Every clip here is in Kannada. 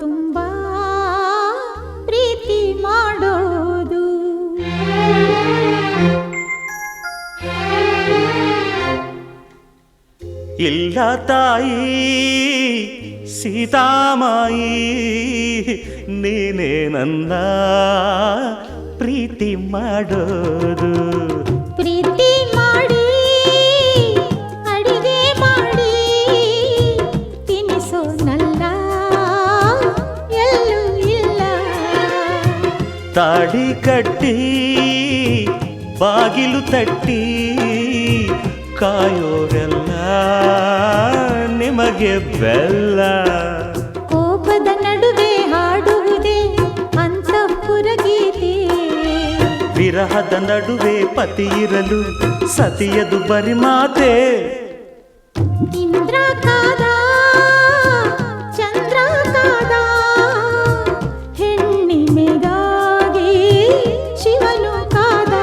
ತುಂಬಾ ಪ್ರೀತಿ ಮಾಡೋದು. ಇಲ್ಲ ತಾಯಿ ಸೀತಾಮಾಯಿ, ನೀನೇ ನನ್ನ ಪ್ರೀತಿ ಮಾಡೋದು. ಪ್ರೀತಿ ಮಾಡಿ ಅಡಿಗೆ ಮಾಡಿ ತಿನಿಸೋನಲ್ಲ ಎಲ್ಲೂ ಇಲ್ಲ. ತಾಡಿ ಕಟ್ಟಿ ಬಾಗಿಲು ತಟ್ಟಿ ಕಾಯೋರೆಲ್ಲ ನಿಮಗೆ ಬೆಲ್ಲ. ಕೋಪದ ನಡುವೆ ಹಾಡುವುದೇ ಅಂತಃಪುರ ಗೀತೆ. ವಿರಹದ ನಡುವೆ ಪತಿ ಇರಲು ಸತಿಯದು ಬರಿ ಮಾತೆ. ಇಂದ್ರ ಕಾದ ಚಂದ್ರ ಕಾದ ಹೆಣ್ಣಿಮೆಗಾಗಿ ಶಿವನು ಕಾದ.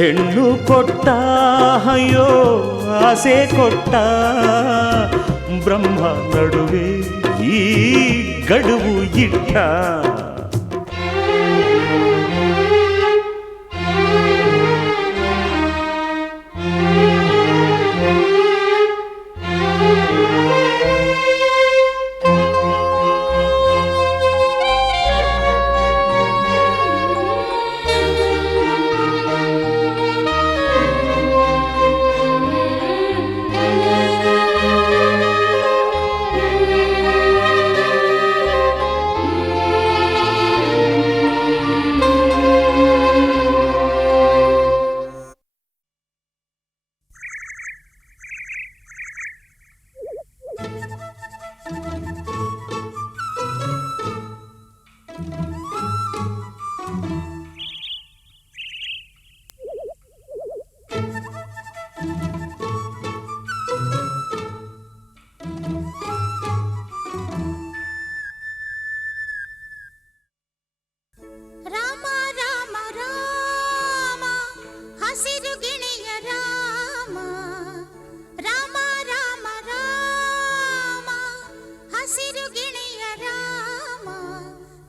ಹೆಣ್ಣು ಕೊಟ್ಟ ಅಯ್ಯೋ ಆಸೆ ಕೊಟ್ಟ, ಬ್ರಹ್ಮ ನಡುವೆ ಈ ಗಡುವು ಇಟ್ಟ.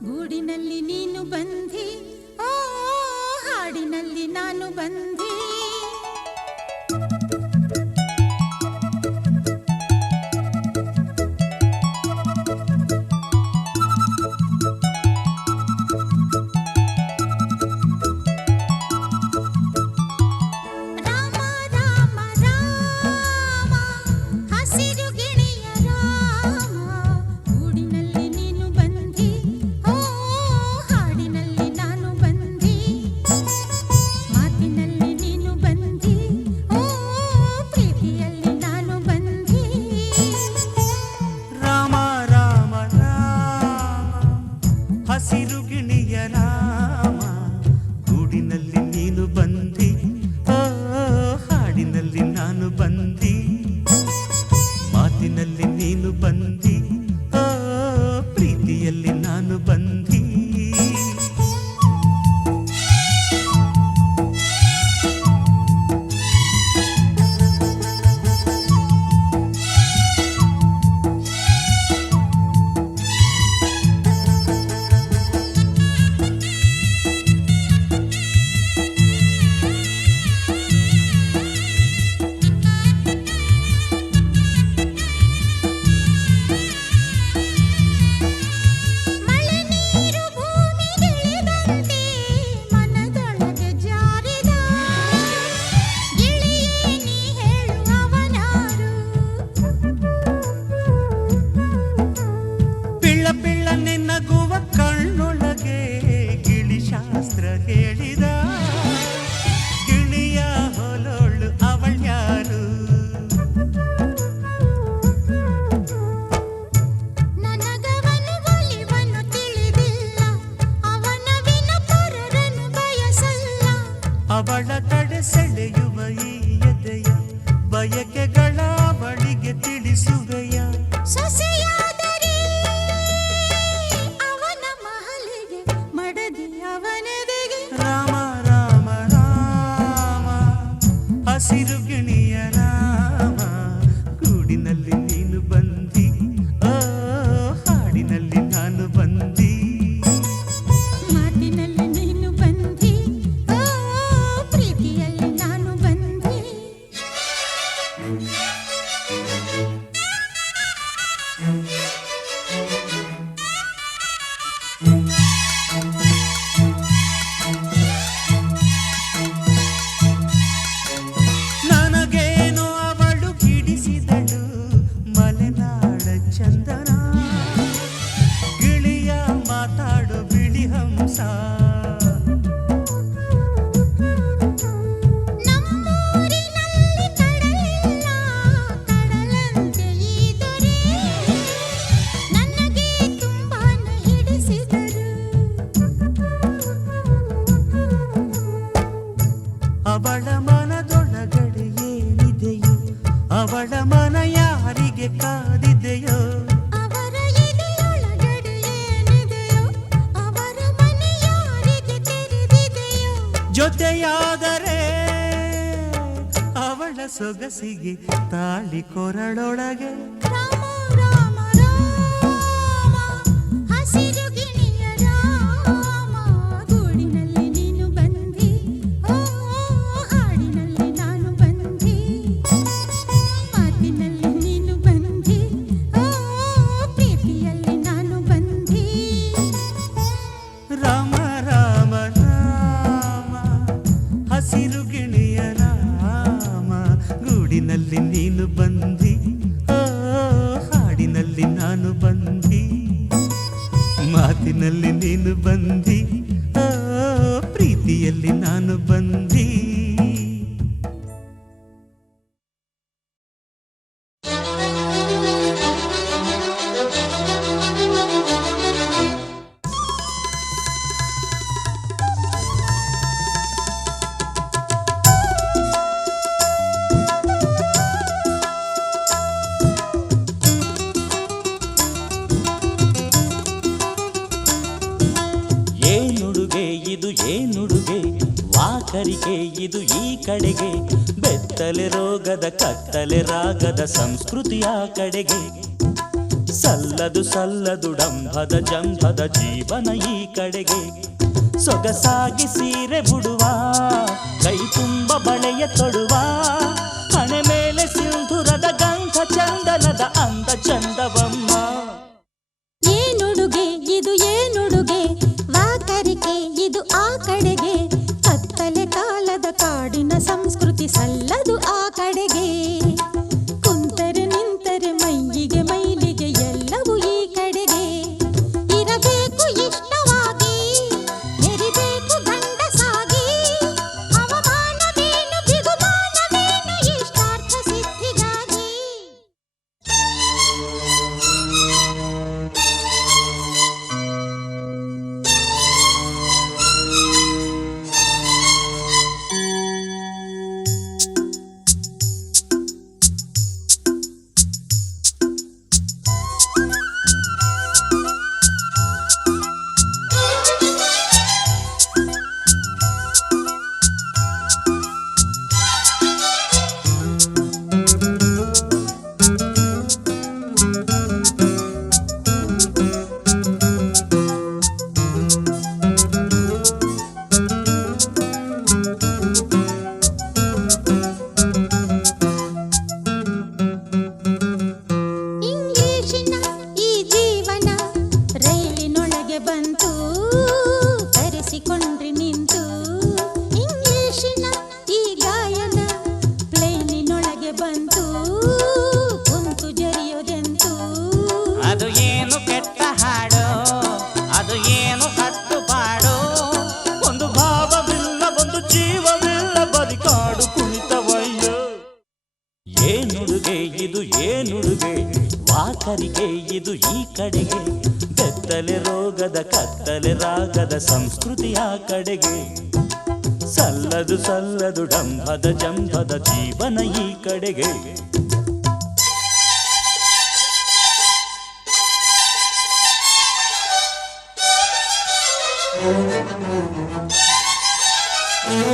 ಗೂಡಿನಲ್ಲಿ ನೀನು ಬಂದಿ, ಓ ಹಾಡಿನಲ್ಲಿ ನಾನು ಬಂದಿ. ಹಸಿರು ಗಿಣಿಯ ರಾಮ, ಗೂಡಿನಲ್ಲಿ ನೀನು ಬಂದಿ, ಓ ಹಾಡಿನಲ್ಲಿ ನಾನು ಬಂದಿ, ಮಾತಿನಲ್ಲಿ ನೀನು ಬಂದಿ, ಓ ಪ್ರೀತಿಯಲ್ಲಿ ನಾನು ಬಂದಿ. ಜೊತೆಯಾದರೆ ಅವಳ ಸೊಗಸಿಗೆ ತಾಳಿ ಕೊರಳೊಳಗೆ ರಾಮ ರಾಮ ರಾಮ ಹಸಿರು ಗಿಣಿಯ ರಾಮ ಗೂಡಿನಲ್ಲಿ ನೀನು ಬಂದಿ ಓ ಹಾಡಿನಲ್ಲಿ ನಾನು ಬಂದಿ ಮಾತಿನಲ್ಲಿ ನೀನು ಬಂದಿ ಓ ಪ್ರೀತಿಯಲ್ಲಿ ನಾನು ಬಂದಿ ರಾಮ ರಾಮ ರಾಮ ಹಸಿರು ಗಿಣಿಯ ರಾಮ ಗೂಡಿನಲ್ಲಿ ನೀನು ಬಂದಿ ಓ ಹಾಡಿನಲ್ಲಿ ನಾನು ಬಂದಿ ಮಾತಿನಲ್ಲಿ ನೀನು ಬಂದಿ ಓ ಪ್ರೀತಿಯಲ್ಲಿ ನಾನು ಬಂದಿ ಏನುಡುಗೆ ಇದು ಏನುಡುಗೆ ವಾಕರಿಕೆ ಇದು ಈ ಕಡೆಗೆ ಬೆತ್ತಲೆ ರೋಗದ ಕತ್ತಲೆ ರಾಗದ ಸಂಸ್ಕೃತಿಯ ಕಡೆಗೆ ಸಲ್ಲದು ಸಲ್ಲದು ಡಂಭದ ಜಂಭದ ಜೀವನ ಈ ಕಡೆಗೆ ಸೊಗಸಾಗಿ ಸೀರೆ ಬಿಡುವ ಕೈ ತುಂಬ ಬಳೆಯ ತೊಡುವ ಹಣೆ ಮೇಲೆ ಸಿಂಧುರದ ಗಂಧ ಚಂದನದ ಅಂದ ಚಂದವಮ್ಮ ಏನುಡುಗೆ ಇದು ಏನುಡುಗೆ ವಾಕರಿಕೆ ಇದು ಆ ಕಡೆಗೆ ಕತ್ತಲೆ ಕಾಲದ ಕಾಡಿನ ಸಂಸ್ಕೃತಿ ಸಲ್ಲದು ಆ ಕಡೆಗೆ ಕುಂತರೆ ನಿಂತರೆ ಮೈಯಿಗೆ ಮೈಲಿಗೆ ಎಲ್ಲವೂ ಈ ಕಡೆಗೆ ಇರಬೇಕು ಇಷ್ಟವಾಗಿ ಎರಿಬೇಕು ಗಂಡಸಾಗಿ ಅವಮಾನವೇನು ಬಿಗುಮಾನವೇನು ಇಷ್ಟಾರ್ಥ ಸಿದ್ಧಿಗಾಗಿ ಇಂಗ್ಲಿಶಿನ ಈ ಜೀವನ ರೈಲಿನೊಳಗೆ ಬಂತು ಕರೆಸಿಕೊಂಡ್ರಿ ನಿಂತು ಇಂಗ್ಲಿಶಿನ ಈ ಗಾಯನ ಪ್ಲೇನಿನೊಳಗೆ ಬಂತು ಕುಂತು ಜರಿಯೋದೆಂತು ಅದು ಏನು ಕೆಟ್ಟ ಹಾಡು ಅದು ಏನು ಕಟ್ಟು ಪಾಡು ಒಂದು ಭಾವವಿಲ್ಲ ಒಂದು ಜೀವವಿಲ್ಲ ಬರಿ ಕಾಡು ಕುಣಿತವಯ್ಯ ಏನುಡುಗೆ ಇದು ಏನುಡುಗೆ ವಾಕರಿಕೆ ಇದು ಈ ಕಡೆಗೆ ಬೆತ್ತಲೆ ರೋಗದ ಕತ್ತಲೆ ರಾಗದ ಸಂಸ್ಕೃತಿಯ ಕಡೆಗೆ ಸಲ್ಲದು ಸಲ್ಲದು ಡಂಭದ ಜಂಭದ ಜೀವನ ಈ ಕಡೆಗೆ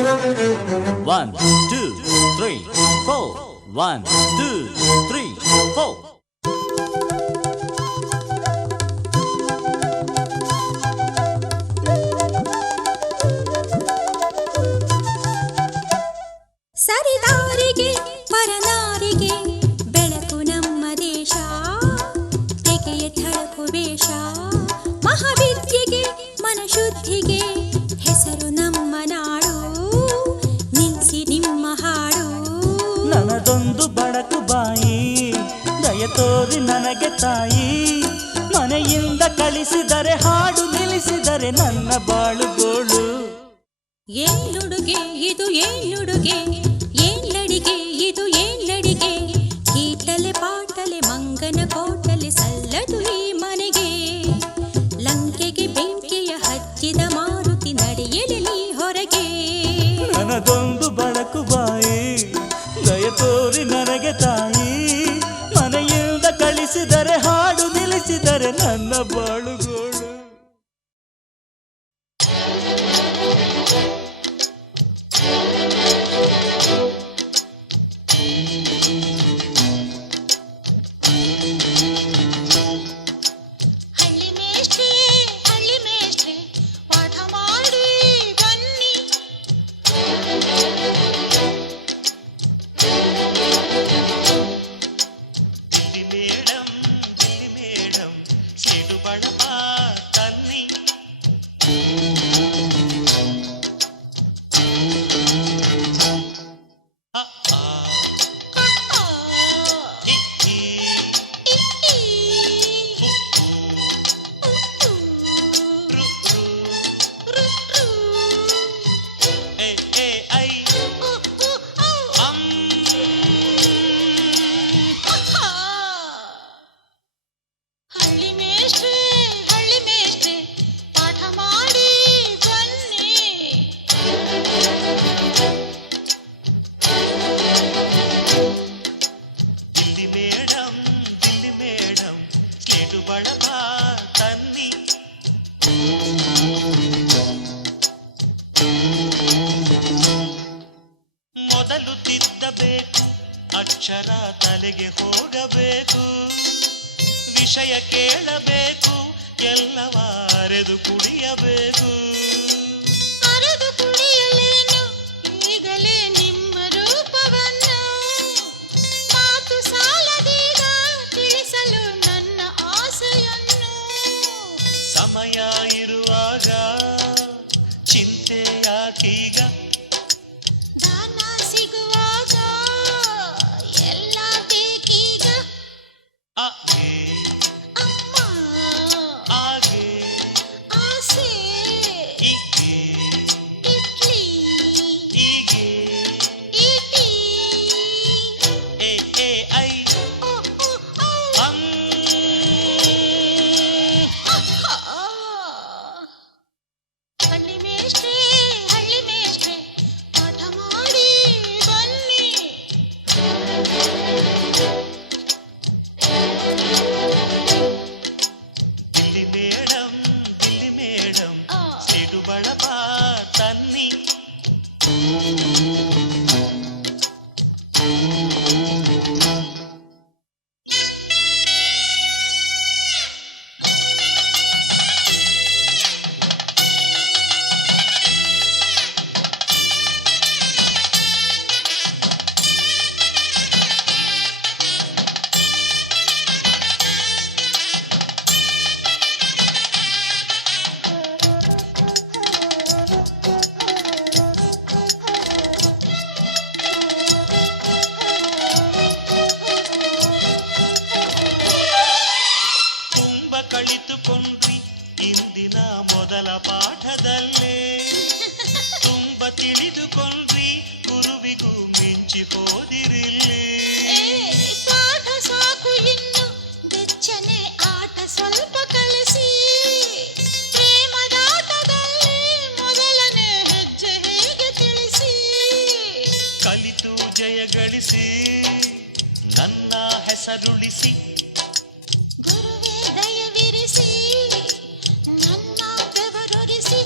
One, two, three, four. 1, 2, 3, 4. ಸರಿದಾರಿಗೆ ಪರನಾರಿಗೆ ಬೆಳಕು ನಮ್ಮ ದೇಶ ತೆಗೆಯ ಥಳಕು ವೇಷ ಮಹಾವಿದ್ಯೆಗೆ ಮನಶುದ್ಧಿಗೆ ಹೆಸರು ನಮ್ಮ ನಾಡು ನಿಲ್ಲಿಸಿ ನಿಮ್ಮ ಹಾಡು ನನ್ನದೊಂದು ಬಡಕು ಬಾಯಿ ದಯ ತೋರಿ ನನಗೆ ತಾಯಿ ಮನೆಯಿಂದ ಕಳಿಸಿದರೆ ಹಾಡು ನಿಲ್ಲಿಸಿದರೆ ನನ್ನ ಬಾಳುಗೋಳು ಏನುಡುಗೆ ಇದು ಏನುಡುಗೆ ಏನ್ನಡಿಗೆ ಇದು ಏನ್ನಡಿಗೆ ಕೀಟಲೆ ಪಾಟಲೆ ಮಂಗನ ಕೋಟಲೆ ಸಲ್ಲದು ಈ ಮನೆಗೆ ಲಂಕೆಗೆ ಬೆಂಕಿಯ ಹಚ್ಚಿದ ಮಾರುತಿ ನಡೆಯಲಿ ಹೊರಗೆ ನನ್ನದೊಂದು ಬಡಕು ಬಾಯಿ ದಯ ತೋರಿ ನನಗೆ ತಾಯಿ ಮನೆಯಿಂದ ಕಳಿಸಿದರೆ ಹಾಡು ನಿಲ್ಲಿಸಿದರೆ ನನ್ನ ಬಾಳುಗೋಳು ಬಾ ತನ್ನಿ. ಮೊದಲು ತಿದ್ದಬೇಕು, ಅಕ್ಷರ ತಲೆಗೆ ಹೋಗಬೇಕು, ವಿಷಯ ಕೇಳಬೇಕು, ಎಲ್ಲವ ಅರೆದು ಕುಡಿಯಬೇಕು. ಅರೆದು ಕುಡಿಯಲೇನು ಈಗಲೇ ನಿಮ್ಮ ರೂಪವನ್ನು, ಮಾತು ಸಾಲದೀಗ ತಿಳಿಸಲು ನನ್ನ ಆಸೆಯನ್ನು. ಸಮಯ ಇರುವಾಗ ಚಿಂತೆ ಯಾಕೀಗ, ದಾನ ಸಿಗುವಾಗ ಎಲ್ಲ ಬೇಕೀಗ. ಆಗೆ ಅಮ್ಮ ಆಗೆ ಆಸೆ ಈಗೆ ಇಡ್ಲಿ ಹೀಗೆ ಇಡ್ಲಿ ಎ ಎ ಐ ಓ ಓ ಓ ಅಂ. ಹಳ್ಳಿ ಮೇಷ್ಟ್ರೆ ಪಾಠ ಮಾಡಿ ಬನ್ನಿ. ದಿಲ್ಲಿ ಮೇಡಂ ಸಿಡು ಬಳಬ ತನ್ನಿ. ತುಂಬ ಕಳಿತುಕೊಂಡ್ರಿ ಇಂದಿನ ಮೊದಲ ಪಾಠದಲ್ಲೇ, ತುಂಬ ತಿಳಿದುಕೊಂಡ್ರಿ ಗುರುವಿಗೂ ಮಿಂಚಿ ಹೋದಿರಿಲ್ಲೇ. ಪಾಠ ಸಾಕು ಇನ್ನು ಬೆಚ್ಚನೆ ಆಟ ಸ್ವಲ್ಪ ಕಳಿಸಿ, ಪ್ರೇಮದಾಟದಲ್ಲಿ ಮೊದಲನೇ ಹೆಜ್ಜೆ ಹೇಗೆ ತಿಳಿಸಿ. ಕಲಿತು ಜಯ ಗಳಿಸಿ ನನ್ನ ಹೆಸರುಳಿಸಿ, ಗುರುವೇ ದಯವಿರಿಸಿ ನನ್ನ ಬೆವರೊರಿಸಿ.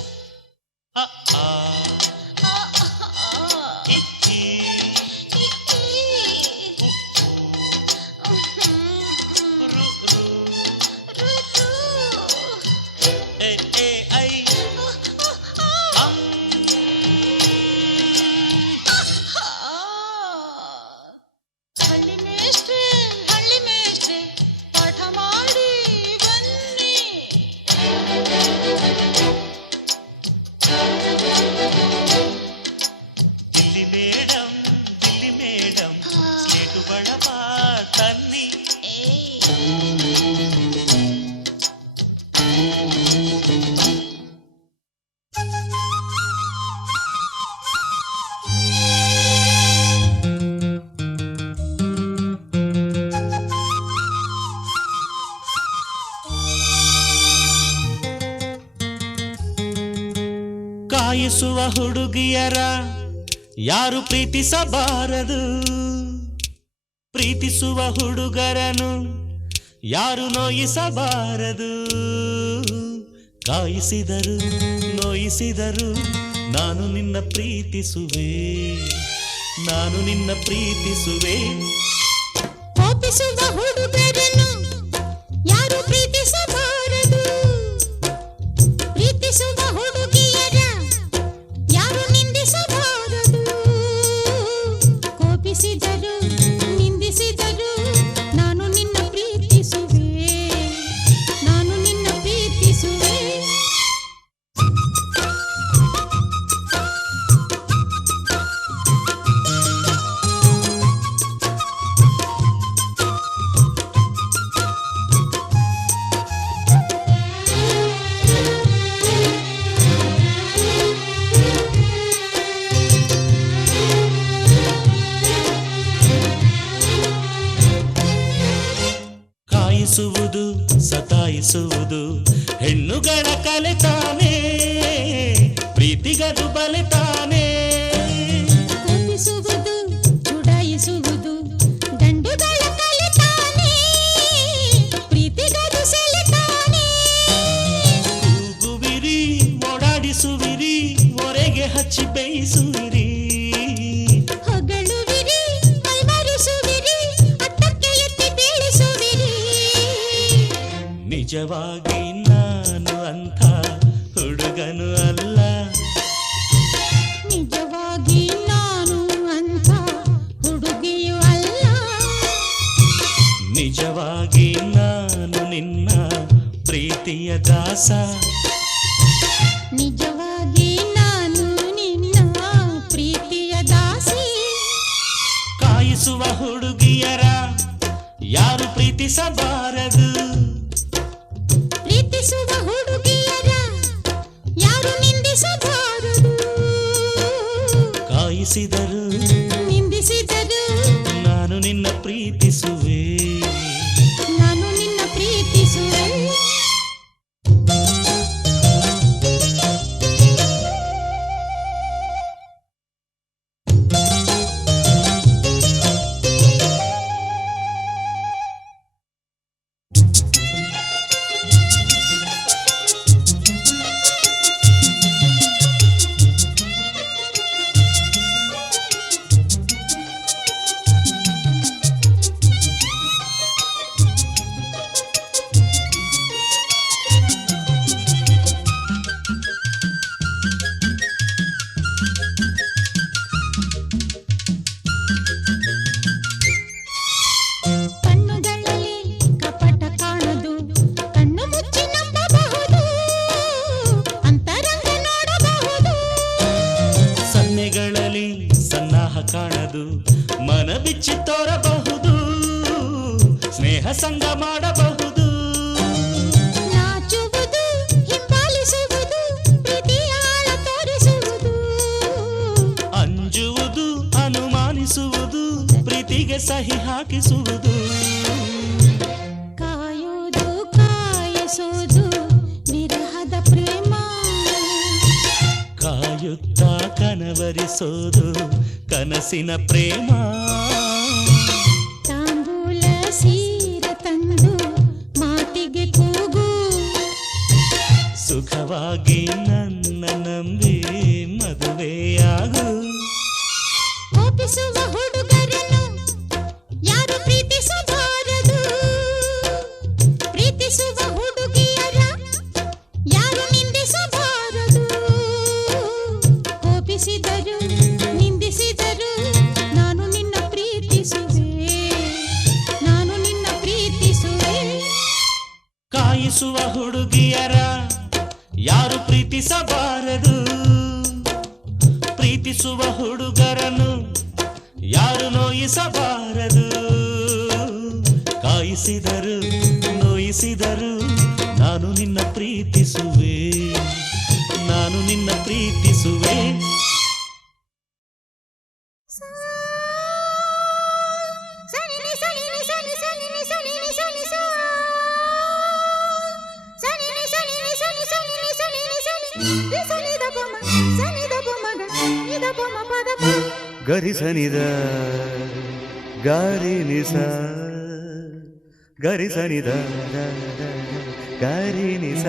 ಅ ಆ ಆ, ಆ, ಆ, ಇ ಈ ಇ, ಈ. ಉ ಊ ರು ರು ರು, ರು. ಎ ಎ ಐ ಅಂ. ಹಳ್ಳಿ ಮೇಷ್ಟ್ರೆ ಪಾಠ ಮಾಡಿ ಬನ್ನಿ. ದಿಲ್ಲಿ ಮೇಡಂ ಸ್ಲೇಟು ಬಳಬ ತನ್ನಿ. ಕಾಯಿಸುವ ಹುಡುಗಿಯರ ಯಾರು ಪ್ರೀತಿಸಬಾರದು, ಪ್ರೀತಿಸುವ ಹುಡುಗರನು ಯಾರು ನೋಯಿಸಬಾರದು. ಕಾಯಿಸಿದರು ನೋಯಿಸಿದರು ನಾನು ನಿನ್ನ ಪ್ರೀತಿಸುವೆ, ನಾನು ನಿನ್ನ ಪ್ರೀತಿಸುವೆ. ಕೋಪಿಸುವ ಹುಡುಗರನ್ನು ಯಾರು ಪ್ರೀತಿಸಬಾರದು, ಪ್ರೀತಿಸುವ ಹುಡುಗಿಯರ ಯಾರು ನಿಂದಿಸಬಾರದು. ಕೋಪಿಸಿದರು ನಿಂದಿಸಿದರು ನಾನು ನಿನ್ನ ಪ್ರೀತಿಸುವೆ, ನಾನು ನಿನ್ನ ಪ್ರೀತಿಸುವೆ. ಕಾಯಿಸುವುದು ಸತಾಯಿಸುವುದು ಹೆಣ್ಣುಗಳ ಕಲೆ ತಾನೇ, ಪ್ರೀತಿಗದು ಬಲೆ ತಾನೇ. ಕೋಪಿಸುವುದು ಚುಡಾಯಿಸುವುದು ಗಂಡುಗಳ ಕಲೆ ತಾನೇ, ಪ್ರೀತಿಗದು ಸೆಲೆ ತಾನೇ. ನಿಜವಾಗಿ ನಾನು ಅಂಥ ಹುಡುಗನು ಅಲ್ಲ, ನಿಜವಾಗಿ ನಾನು ಅಂತ ಹುಡುಗಿಯೂ ಅಲ್ಲ, ನಿಜವಾಗಿ ನಾನು ನಿನ್ನ ಪ್ರೀತಿಯ ದಾಸ, ನಿಜವಾಗಿ ನಾನು ನಿನ್ನ ಪ್ರೀತಿಯ ದಾಸಿ. ಕಾಯಿಸುವ ಹುಡುಗಿಯರ ಯಾರು ಪ್ರೀತಿಸಬಾರದು, ಪ್ರೀತಿಸುವ ಹುಡುಗಿಯರ ಯಾರು ನಿಂದಿಸಬಾರದು, ಕಾಯಿಸಿದರು ನಿಂದಿಸಿದರು ನಾನು ನಿನ್ನ ಪ್ರೀತಿಸುವೆ, ನಾನು ನಿನ್ನ ಪ್ರೀತಿಸುವೆ. ಕಣ್ಣುಗಳಲ್ಲಿ ಕಪಟ ಕಾಣದು, ಕಣ್ಣು ಮುಚ್ಚಿ ನಂಬಬಹುದು, ಅಂತರಂಗ ನೋಡಬಹುದು. ಸನ್ನೆಗಳಲ್ಲಿ ಸನ್ನಾಹ ಕಾಣದು, ಮನ ಬಿಚ್ಚಿ ತೋರಬಹುದು, ಸ್ನೇಹ ಸಂಗ ಮಾಡಬಹುದು. ನಾಚುವುದು, ಹಿಂಬಾಲಿಸುವುದು, ಪ್ರೀತಿಯ ಆಳ ತೋರಿಸುವುದು, ಅಂಜುವುದು, ಅನುಮಾನಿಸುವುದು, ಪ್ರೀತಿಗೆ ಸಹಿ ಹಾಕಿಸುವುದು. ಕಾಯುವುದು, ಕಾಯಿಸುವುದು, ವಿರಹದ ಪ್ರೇಮ, ಕಾಯುತ್ತಾ ಕನವರಿಸೋದು ಕನಸಿನ ಪ್ರೇಮ. ತಾಂಬೂಲ ಸೀರೆ ತಂದು ಮಾತಿಗೆ ಕೂಗು, ಸುಖವಾಗಿ ನನ್ನ ನಂಬಿ ಮದುವೆಯಾಗು. ಕೋಪಿಸುವ ಹುಡುಗರನ್ನು ಯಾರು ಪ್ರೀತಿಸಬಾರದು, ಪ್ರೀತಿಸುವ ಹುಡುಗಿಯರ ಯಾರು ನಿಂದಿಸಬಾರದು, ಕೋಪಿಸಿದರು ನಿಂದಿಸಿದರು ನಾನು ನಿನ್ನ ಪ್ರೀತಿಸುವೆ, ನಾನು ನಿನ್ನ ಪ್ರೀತಿಸುವೆ. ಕಾಯಿಸುವ ಹುಡುಗಿಯರ ಯಾರು ಪ್ರೀತಿಸಬಾರದು, ಪ್ರೀತಿಸುವ ಹುಡುಗರನ್ನು ಯಾರು ನೋಯಿಸಬಾರದು. ಕಾಯಿಸಿದರು ನೋಯಿಸಿದರು ನಾನು ನಿನ್ನ ಪ್ರೀತಿಸುವೆ, ನಾನು ನಿನ್ನ ಪ್ರೀತಿಸುವೆ. ಗರಿ ಸನಿದ ಗಾರಿ ನಿಸ ಗರಿ ಸನಿದ ಗಾರಿ ನಿಸ.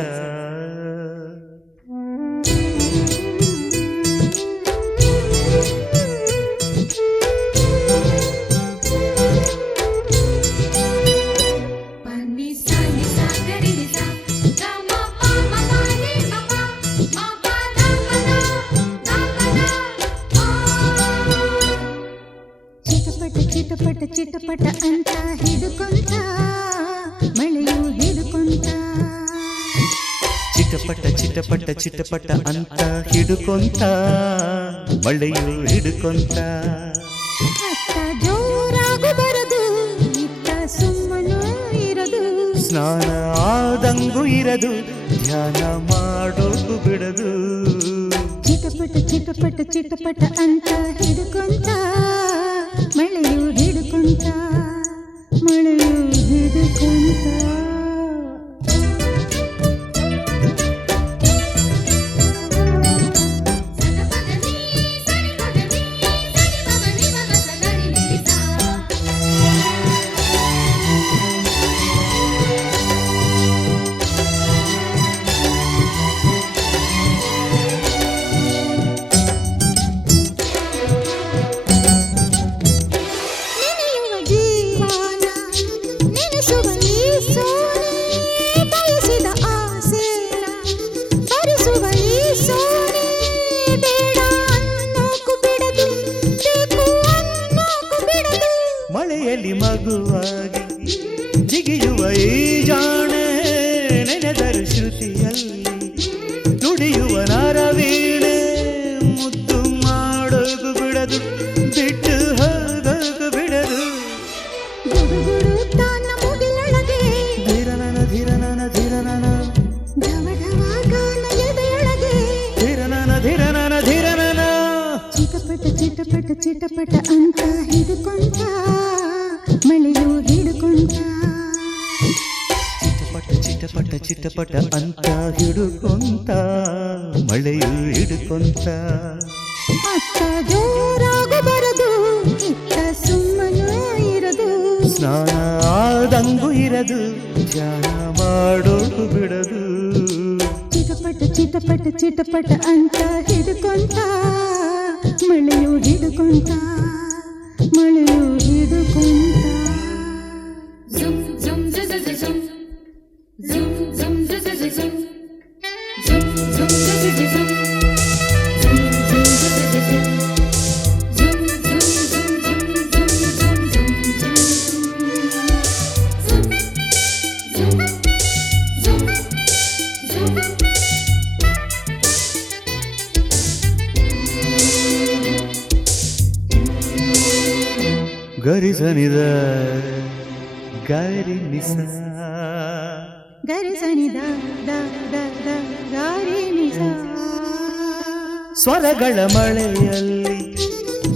ಚಿಟಪಟ ಚಿಟಪಟ ಅಂತ ಹಿಡುಕೊಂತ ಮಳೆಯು ಹಿಡುಕೊಂತ, ಚಿಟಪಟ ಚಿಟಪಟ ಚಿಟಪಟ ಅಂತ ಹಿಡುಕೊಂತ ಮಳೆಯು ಹಿಡುಕೊಂತ. ಅತ್ತ ಜೋರಾಗು ಬರದು, ಇತ್ತ ಸುಮ್ಮನೂ ಇರದು, ಸ್ನಾನ ಆದಂಗೂ ಇರದು, ಧ್ಯಾನ ಮಾಡೋದು ಬಿಡದು. ಚಿಟಪಟ ಚಿಟಪಟ ಚಿಟಪಟ ಅಂತ ಹಿಡುಕೊಂತ ಮಳೆಯು ಹಿಡುಕೊಂತ, ಮಳೆಯು ಹಿಡುಕೊಂತ. ನೆನೆಯುವ ಜೀವನ ನೆನೆಸುವ ಈ ಸೋ ಮೃದುವಾಗಿ ಜಿಗಿಯುವ ಈ ಜಾಣೆ ನೆನೆದರು ಶ್ರುತಿಯಲ್ಲಿ ನುಡಿಯುವ ನಾರವೀಣೆ ಮುದ್ದು ಮಾಡೋದು ಬಿಡದು ಬಿಟ್ಟು ಹೋಗೋದು ಬಿಡದು ಗುಡುಗುಡುತ್ತಾನ ಮುಗಿಲೊಳಗೆ ಧೀರನನ ಧೀರನನ ಧೀರನನ ಢವಢವಾಗಾನ ಎದೆಯೊಳಗೆ ಧೀರನನ ಧೀರನನ ಧೀರನನ ಚಿಟಪಟ ಚಿಟಪಟ ಚಿಟಪಟ ಅಂತ ಹಿಡ್ಕೊಂತ ಮಳೆಯು ಹಿಡ್ಕೊಂತ ಚಿಟಪಟ ಚಿಟಪಟ ಚಿಟಪಟ ಅಂತ ಹಿಡುಕೊಂತ ಮಳೆಯು ಹಿಡುಕೊಂತ ಅತ್ತ ಜೋರಾಗು ಬರದು ಇತ್ತ ಸುಮ್ಮನೂ ಇರದು ಸ್ನಾನ ಆದಂಗೂ ಇರದು ಧ್ಯಾನ ಮಾಡೋದು ಬಿಡದು ಚಿಟಪಟ ಚಿಟಪಟ ಚಿಟಪಟ ಅಂತ ಹಿಡ್ಕೊಂತ ಮಳೆಯು ಹಿಡ್ಕೊಂತ ಮಳೆಯು ಹಿಡ್ಕೊಂತ Zoom, zoom, zoom, zoom, zoom. Zoom, zoom, zoom, zoom, zoom. Zoom, zoom, zoom, zoom, zoom. Zoom, zoom, zoom, zoom, zoom. Zoom, zoom, zoom, zoom, zoom, zoom, zoom, zoom. Zoom, zoom, zoom, zoom. ಗರಿಸನಿದ ಗರಿ ನಿಸ ಗರಿ ಸನಿ ದ ದ ದ ದ ಗಾರಿ ನಿಸ ಸ್ವರಗಳ ಮಳೆಯಲ್ಲಿ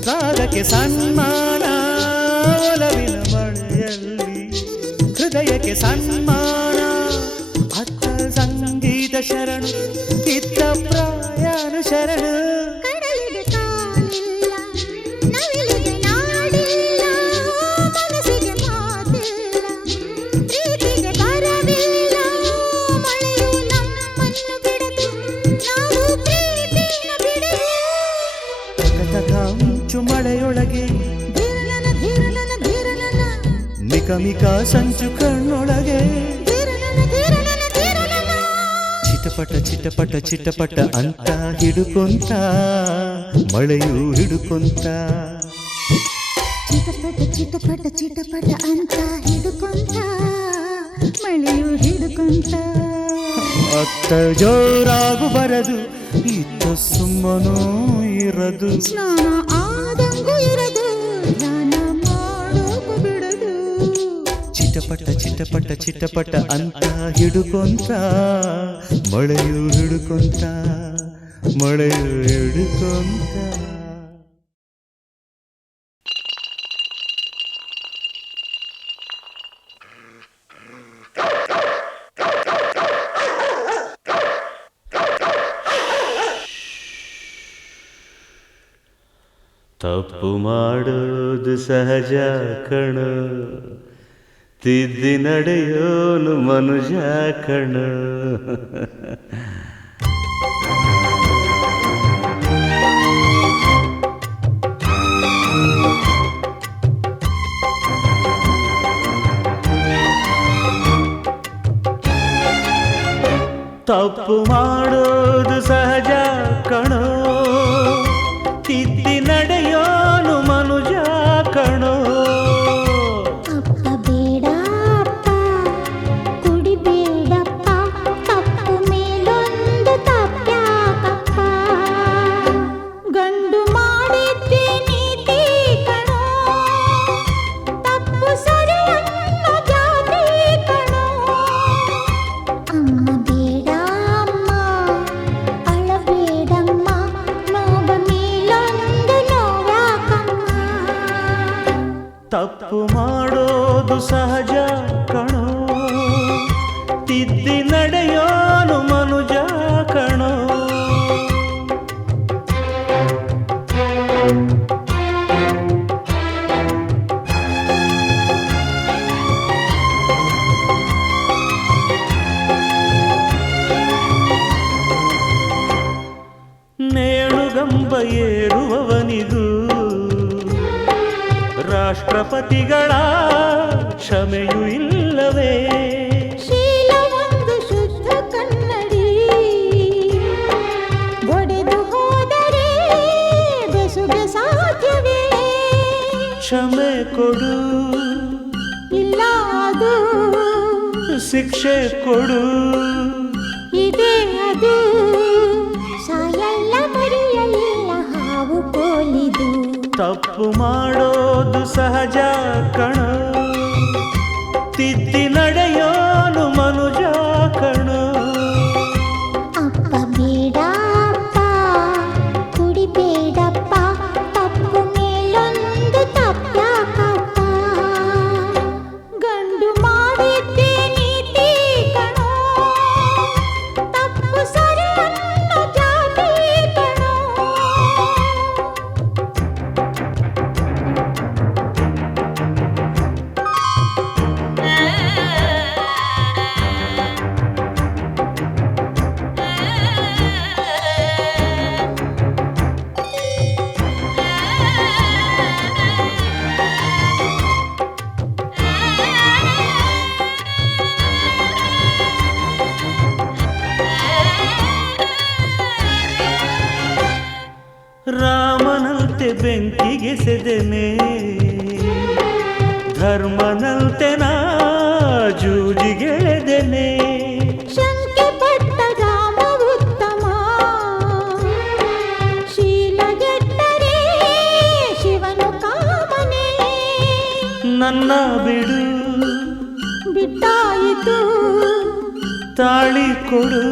ರಾಗಕ್ಕೆ ಸನ್ಮಾನ ಒಲವಿನ ಮಳೆಯಲ್ಲಿ ಹೃದಯಕ್ಕೆ ಸನ್ಮಾನ ಅತ್ತ ಸಂಗೀತ ಶರಣು ಇತ್ತ ಪ್ರಯಾಣ ಶರಣು ಕಡಲಿಗೆ ಕಾಲಿಲ್ಲ ನವಿಲಿಗೆ ನಾಡಿಲ್ಲ ಮನಸ್ಸಿಗೆ ಮಾತಿಲ್ಲ ಪ್ರೀತಿಗೆ ಬರವಿಲ್ಲ ಮಳೆಯು ನಮ್ಮನ್ನು ಬಿಡದು ನಾವು ಪ್ರೀತಿನ ಬಿಡದು ತಕ ಮಿಂಚು ಮಳೆಯೊಳಗೆ ಧೀರನನ ಧೀರನನ ಧೀರನನ ಮಿಕ ಸಂಚು ಕಣ್ಣೊಳಗೆ ಧೀರನನ ಧೀರನನ ಧೀರನನ ಚಿಟಪಟ ಚಿಟಪಟ ಚಿಟಪಟ ಅಂತ ಹಿಡುಕೊಂತ ಮಳೆಯು ಹಿಡುಕೊಂತ ಚಿಟಪಟ ಚಿಟಪಟ ಚಿಟಪಟ ಅಂತ ಹಿಡ್ಕೊಂತ ಮಳೆಯು ಹಿಡ್ಕೊಂತ ಅತ್ತ ಜೋರಾಗು ಬರದು ಇತ್ತ ಸುಮ್ಮನೂ ಇರದು ಸ್ನಾನ ಆದಂಗೂ ಇರದು ಧ್ಯಾನ ಮಾಡೋಕು ಬಿಡದು ಚಿಟಪಟ ಚಿಟಪಟ ಚಿಟಪಟ ಅಂತ ಹಿಡುಕೊಂತ ಮಳೆಯು ಹಿಡುಕೊಂತ ಮಳೆಯು ಹಿಡುಕೊಂತ ತಪ್ಪು ಮಾಡೋದು ಸಹಜ ಕಣ ತಿದ್ದಿ ನಡೆಯೋನು ಮನುಜ ಕಣ ತಪ್ಪು ಮಾಡೋದು ಸಹಜ ಕಣೋ ತಿದ್ದಿ ನಡೆಯೋನು ಮನುಜ ಕಣೋ ಅಪ್ಪ ಬೇಡ ಅಪ್ಪ ಕುಡಿಬೇಡಪ್ಪ ತಪ್ಪು ಮೇಲೊಂದು ತಪ್ಪ್ಯಾಕಪ್ಪ ಗಂಡು ಮಾಡಿದ್ದೆ ನೀತಿ ಕಣೋ ತಪ್ಪು ಸರಿ ಅನ್ನೋ ಜಾತಿ ಕಣೋ ಅಮ್ಮ ಬೇಡ ಅಮ್ಮ ಅಳಬೇಡಮ್ಮ ನೋವ ಮೇಲೊಂದು ನೋವ್ಯಾಕಮ್ಮ ತಪ್ಪು ಮಾಡೋದು ಸಹಜ ಕಣೋ ತಿದ್ದಿ ನಡೆಯೋನು ಮನುಜ ಕಣೋ ನೇಣುಗಂಬ ಏರುವವನಿಗೂ ರಾಷ್ಟ್ರಪತಿಗಳ ಕ್ಷಮೆಯೂ ಇಲ್ಲವೇ ಶೀಲ ಒಂದು ಶುದ್ಧ ಕನ್ನಡಿ ಒಡೆದು ಹೋದರೆ ಬೆಸುಗೆ ಸಾಧ್ಯವೇ ಕ್ಷಮೆ ಕೊಡು ಇಲ್ಲ ಶಿಕ್ಷೆ ಕೊಡು. ಇದೇ ಅದು ಸಾಯಲ್ಲ ಮರೆಯಲಿಲ್ಲ ಹಾವು ಕೋಲಿದು. ತಪ್ಪು ಮಾಡೋದು ಸಹಜ ಕಣೋ, ತಿದ್ದಿ ನಡೆಯೋನು ಮನುಜ ಕಣೋ. ಅಪ್ಪ ಬೇಡಪ್ಪ ಕುಡಿಬೇಡಪ್ಪ, ತಪ್ಪು ಮೇಲೊಂದು ತಪ್ಪ್ಯಾಕಪ್ಪ. ಗಂಡು ಮಾಡಿದ್ದೇ ನೀತಿ ಕಣೋ, ತಪ್ಪು ಸರಿ ಅನ್ನೋ ಜಾತಿ ಕಣೋ. ರಾಮನಂತೆ ಬೆಂಕಿಗೆ ಸೆದೆನೆ, ಧರ್ಮನಂತೆ ನಾ ಜೂಜಿಗೆಳೆದೆನೆ. ಶಂಕೆ ಪಟ್ಟ ರಾಮ ಉತ್ತಮ, ಶೀಲಗೆಟ್ಟರೆ ಶಿವನು ಕಾಮನೆ. ನನ್ನ ಬಿಡು ಬಿಟ್ಟಾಯಿತು ತಾಳಿ ಕೊಡು.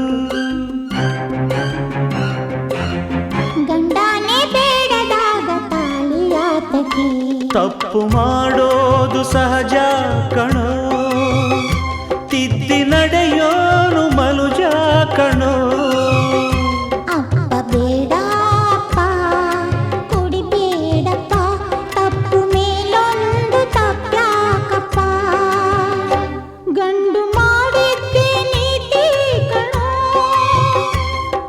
ಗಂಡನೇ ಬೇಡದಾಗ ತಾಳಿಯಾತಕಿ. ತಪ್ಪು ಮಾಡೋದು ಸಹಜ ಕಣೋ, ತಿದ್ದಿ ನಡೆಯೋನು ಮನುಜ ಕಣೋ. ಅಪ್ಪ ಬೇಡಪ್ಪ ಕುಡಿಬೇಡಪ್ಪ, ತಪ್ಪು ಮೇಲೊಂದು ತಪ್ಪ್ಯಾಕಪ್ಪ. ಗಂಡು ಮಾಡಿದ್ದೇ ನೀತಿ ಕಣೋ,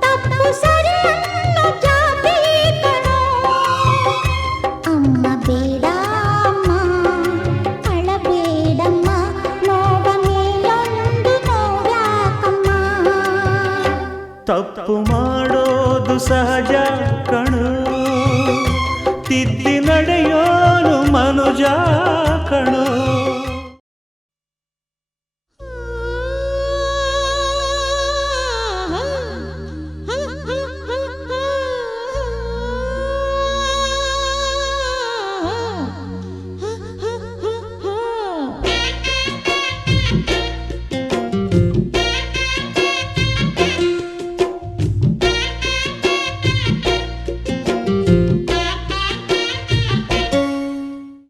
ತಪ್ಪು ಸರಿ ಅನ್ನೋ ಜಾತಿ ಕಣೋ. ಅಮ್ಮ ಬೇಡಮ್ಮ ಅಳಬೇಡಮ್ಮ, ನೋವ ಮೇಲೊಂದು ನೋವ್ಯಾಕಮ್ಮ. ತಪ್ಪು ಮಾಡೋದು ಸಹಜ ಕಣೋ, ತಿದ್ದಿ ನಡೆಯೋನು ಮನುಜ ಕಣೋ.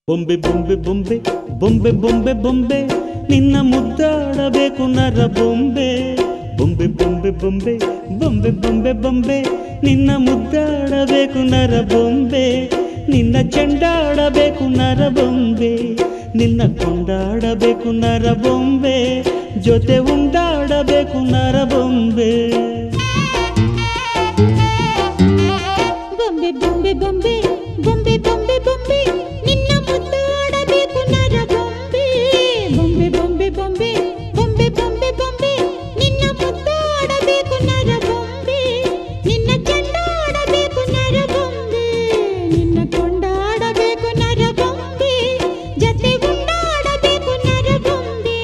ಬೊಂಬೆ ಬೊಂಬೆ ಬೊಂಬೆ ಬೊಂಬೆ ಬೊಂಬೆ ಬೊಂಬೆ, ನಿನ್ನ ಮುದ್ದಾಡಬೇಕು ನರ ಬೊಂಬೆ. ಬೊಂಬೆ ಬೊಂಬೆ ಬೊಂಬೆ ಬೊಂಬೆ ಬೊಂಬೆ ಬೊಂಬೆ, ನಿನ್ನ ಮುದ್ದಾಡಬೇಕು ನರ ಬೊಂಬೆ. ನಿನ್ನ ಚೆಂಡಾಡಬೇಕು ನರ ಬೊಂಬೆ, ನಿನ್ನ ಕೊಂಡಾಡಬೇಕು ನರ ಬೊಂಬೆ. ಜೊತೆ ಉಂಡಾಡಬೇಕು ನರ ಬೊಂಬೆ. ಬೊಂಬೆ ಬೊಂಬೆ ಬೊಂಬೆ ಬೊಂಬೆ ಬೊಂಬೆ ಬೊಂಬೆ, ನಿನ್ನ ಮುದ್ದಾಡಬೇಕು ನರ ಬೊಂಬೆ. ಬೊಂಬೆ ಬೊಂಬೆ ಬೊಂಬೆ ಬೊಂಬೆ ಬೊಂಬೆ ಬೊಂಬೆ, ನಿನ್ನ ಮುದ್ದಾಡಬೇಕು ನರ ಬೊಂಬೆ. ನಿನ್ನ ಚೆಂಡಾಡಬೇಕು ನರ ಬೊಂಬೆ, ನಿನ್ನ ಕೊಂಡಾಡಬೇಕು ನರ ಬೊಂಬೆ. ಜೊತೆ ಉಂಡಾಡಬೇಕು ನರ ಬೊಂಬೆ.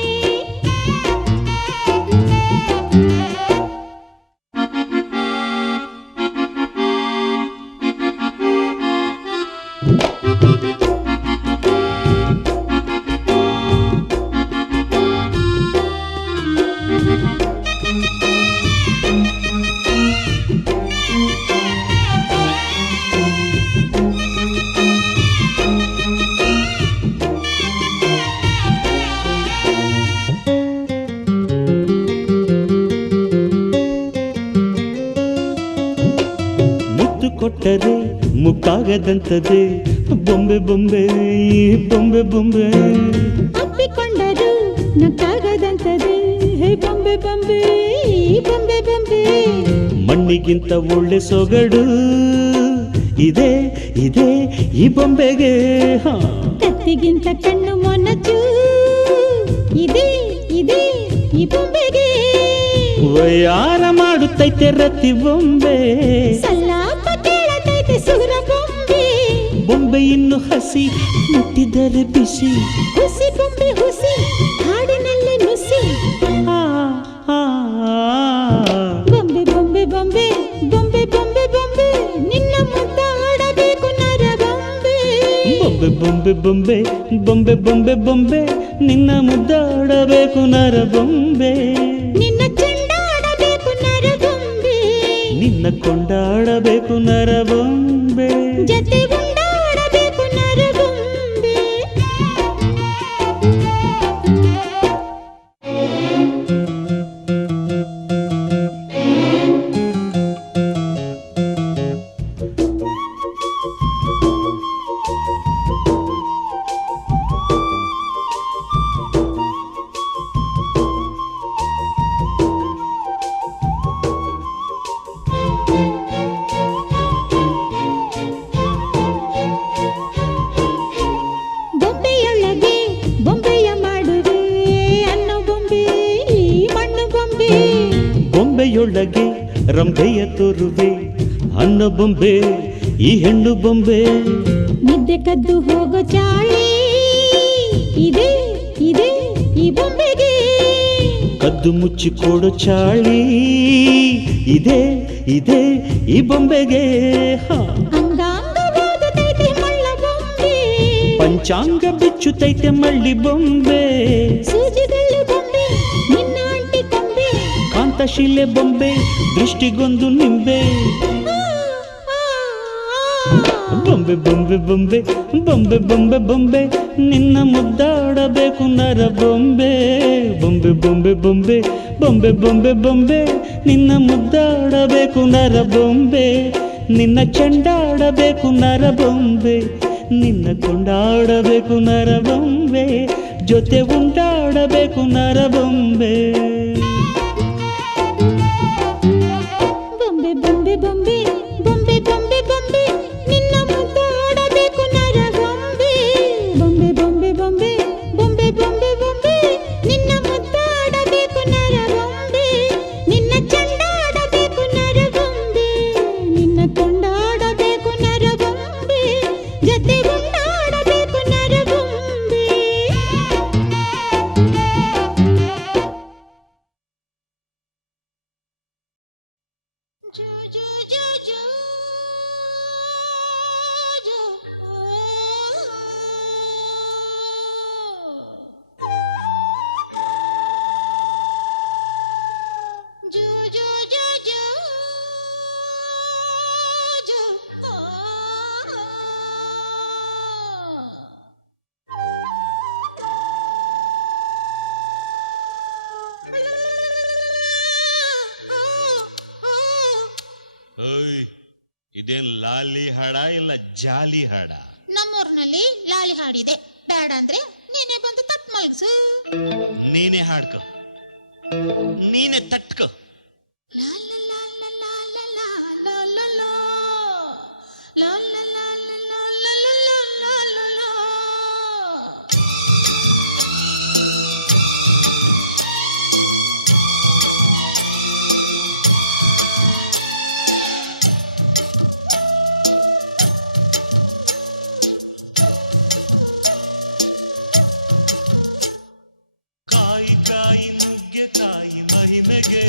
ಮುತ್ತು ಕೊಟ್ಟರೆ ಮುಕ್ಕಾಗದಂತದೆ ಬೊಂಬೆ ಬೊಂಬೆ ಬೊಂಬೆ ಬೊಂಬೆ. ಅಪ್ಪಿಕೊಂಡರು ನಕ್ಕಾಗದಂತದೆ ಬೊಂಬೆ ಬೊಂಬೆ ಬೊಂಬೆ ಬೊಂಬೆ. ಮಣ್ಣಿಗಿಂತ ಒಳ್ಳೆ ಸೊಗಡು ಇದೆ ಇದೆ ಈ ಬೊಂಬೆಗೆ. ಕತ್ತಿಗಿಂತ ಕಣ್ಣು ಮೊನಚು ಇದೆ ಇದೆ ಈ ಬೊಂಬೆಗೆ. ವಯ್ಯಾರ ಮಾಡುತ್ತೈತೆ ರತಿ ಬೊಂಬೆ, ಸಲ್ಲಾಪ ಕೇಳತೈತೆ ಸುರ ಬೊಂಬೆ. ಬೊಂಬೆ ಇನ್ನು ಹಸಿ ಮುಟ್ಟಿದರೆ ಬಿಸಿ. ಹುಸಿ ಬೊಂಬೆ ಹುಸಿ ಹಾಡಿನಲ್ಲಿ ನುಸಿ. ಬೊಂಬೆ ಬೊಂಬೆ ಬೊಂಬೆ ಬೊಂಬೆ ಬೊಂಬೆ ನಿನ್ನ ಮುದ್ದಾಡಬೇಕು ನರ ಬೊಂಬೆ ನಿನ್ನ ಚೆಂಡಾಡಬೇಕು ನರಗೊಂಬೆ ನಿನ್ನ ಕೊಂಡಾಡಬೇಕು ನರ ಬೊಂಬೆ ಜತೆ ಉಂಡಾಡಬೇಕು ನರಗೊಂಬೆ ಬೊಂಬೆಯೊಳಗೆ ಬೊಂಬೆಯ ಮಾಡುವೆ ಅನ್ನೋ ಬೊಂಬೆ ಈ ಮಣ್ಣು ಬೊಂಬೆ ಬೊಂಬೆಯೊಳಗೆ ರಂಬೆಯ ತೋರುವೆ ಅನ್ನೋ ಬೊಂಬೆ ಈ ಹೆಣ್ಣು ಬೊಂಬೆ ನಿದ್ದೆ ಕದ್ದು ಹೋಗೋ ಚಾಳಿ ಇದೆ ಇದೆ ಈ ಬೊಂಬೆಗೆ ಕದ್ದು ಮುಚ್ಚಿ ಕೊಡೋ ಚಾಳಿ ಇದೆ ಇದೆ ಈ ಬೊಂಬೆಗೆ ಹ. ಅಂಗಾಂಗ ಓದುತ್ತೈತೆ ಮಳ್ಳ ಬೊಂಬೆ ಪಂಚಾಂಗ ಬಿಚ್ಚುತ್ತೈತೆ ಮಳ್ಳಿ ಬೊಂಬೆ ಸೂಜಿಗಲ್ಲು ಬೊಂಬೆ ನಿನ್ನ ಅಂಟಿ ಕೊಂಬೆ ಕಾಂತಶಿಲೆ ಬೊಂಬೆ ದೃಷ್ಟಿಗೊಂದು ನಿಂಬೆ ಬೊಂಬೆ ಬೊಂಬೆ ಬೊಂಬೆ ಬೊಂಬೆ ಬೊಂಬೆ ಬೊಂಬೆ ನಿನ್ನ ಮುದ್ದಾಡಬೇಕು ನರ ಬೊಂಬೆ ಬೊಂಬೆ ಬೊಂಬೆ ಬೊಂಬೆ ಬೊಂಬೆ ಬೊಂಬೆ ಬೊಂಬೆ ನಿನ್ನ ಮುದ್ದಾಡಬೇಕು ನರ ಬೊಂಬೆ ನಿನ್ನ ಚೆಂಡಾಡಬೇಕು ನರ ಬೊಂಬೆ ನಿನ್ನ ಕೊಂಡಾಡಬೇಕು ನರ ಬೊಂಬೆ ಜೊತೆ ಉಂಟಾಡಬೇಕು ನರ ಬೊಂಬೆ ಬೊಂಬೆ ಬೊಂಬೆ ಬೊಂಬೆ ಬೊಂಬೆ ಬೊಂಬೆ ಬೊಂಬೆ ನಿನ್ನ ಮುದ್ದಾಡಬೇಕು ನರಗೊಂಬೆ ಬೊಂಬೆ ಬೊಂಬೆ ಬೊಂಬೆ ಬೊಂಬೆ ಬೊಂಬೆ ಬೊಂಬೆ ನಿನ್ನ ಮುದ್ದಾಡಬೇಕು ನರಗೊಂಬೆ ನಿನ್ನ ಚೆಂಡಾಡಬೇಕು ನರಗೊಂಬೆ ನಿನ್ನ ಕೊಂಡಾಡಬೇಕು ನರಗೊಂಬೆ ಜೊತೆ ಉಂಡಾಡಬೇಕು ನರಗೊಂಬೆ ಜೋ ಜೋ ಜೋ ಜೋ ಜೋ ಜೋ ಜೋ ಜೋ ಜೋ ಜೋ ಓಯ್ ಇದೇನ್ ಲಾಲಿ ಹಾಡ ಇಲ್ಲ ಜಾಲಿ ಹಾಡ? ನಮ್ಮೂರಿನಲ್ಲಿ ಲಾಲಿ ಹಾಡಿದೆ ಬೇಡ ಅಂದ್ರೆ ನೀನೇ ಬಂದು ತಟ್ ಮಲ್ಗಿಸು ನೀನೇ ಹಾಡ್ಕೊ, ನೀನೇ ತಟ್ಕೊ. ಲಾ ಲಾ ಲಾ ಲಾ ಲಾ ಲಾ ಲಾ ಲಾ ಲಾ ಲಾ ಲಾ ಲಾ ಲಾ ಲಾ ಲಾ ಲಾ ಲಾ ಲಾ ಲಾ. ಕಾಯಿ ಕಾಯಿ ನುಗ್ಗೆಕಾಯಿ ಮಹಿಮೆಗೆ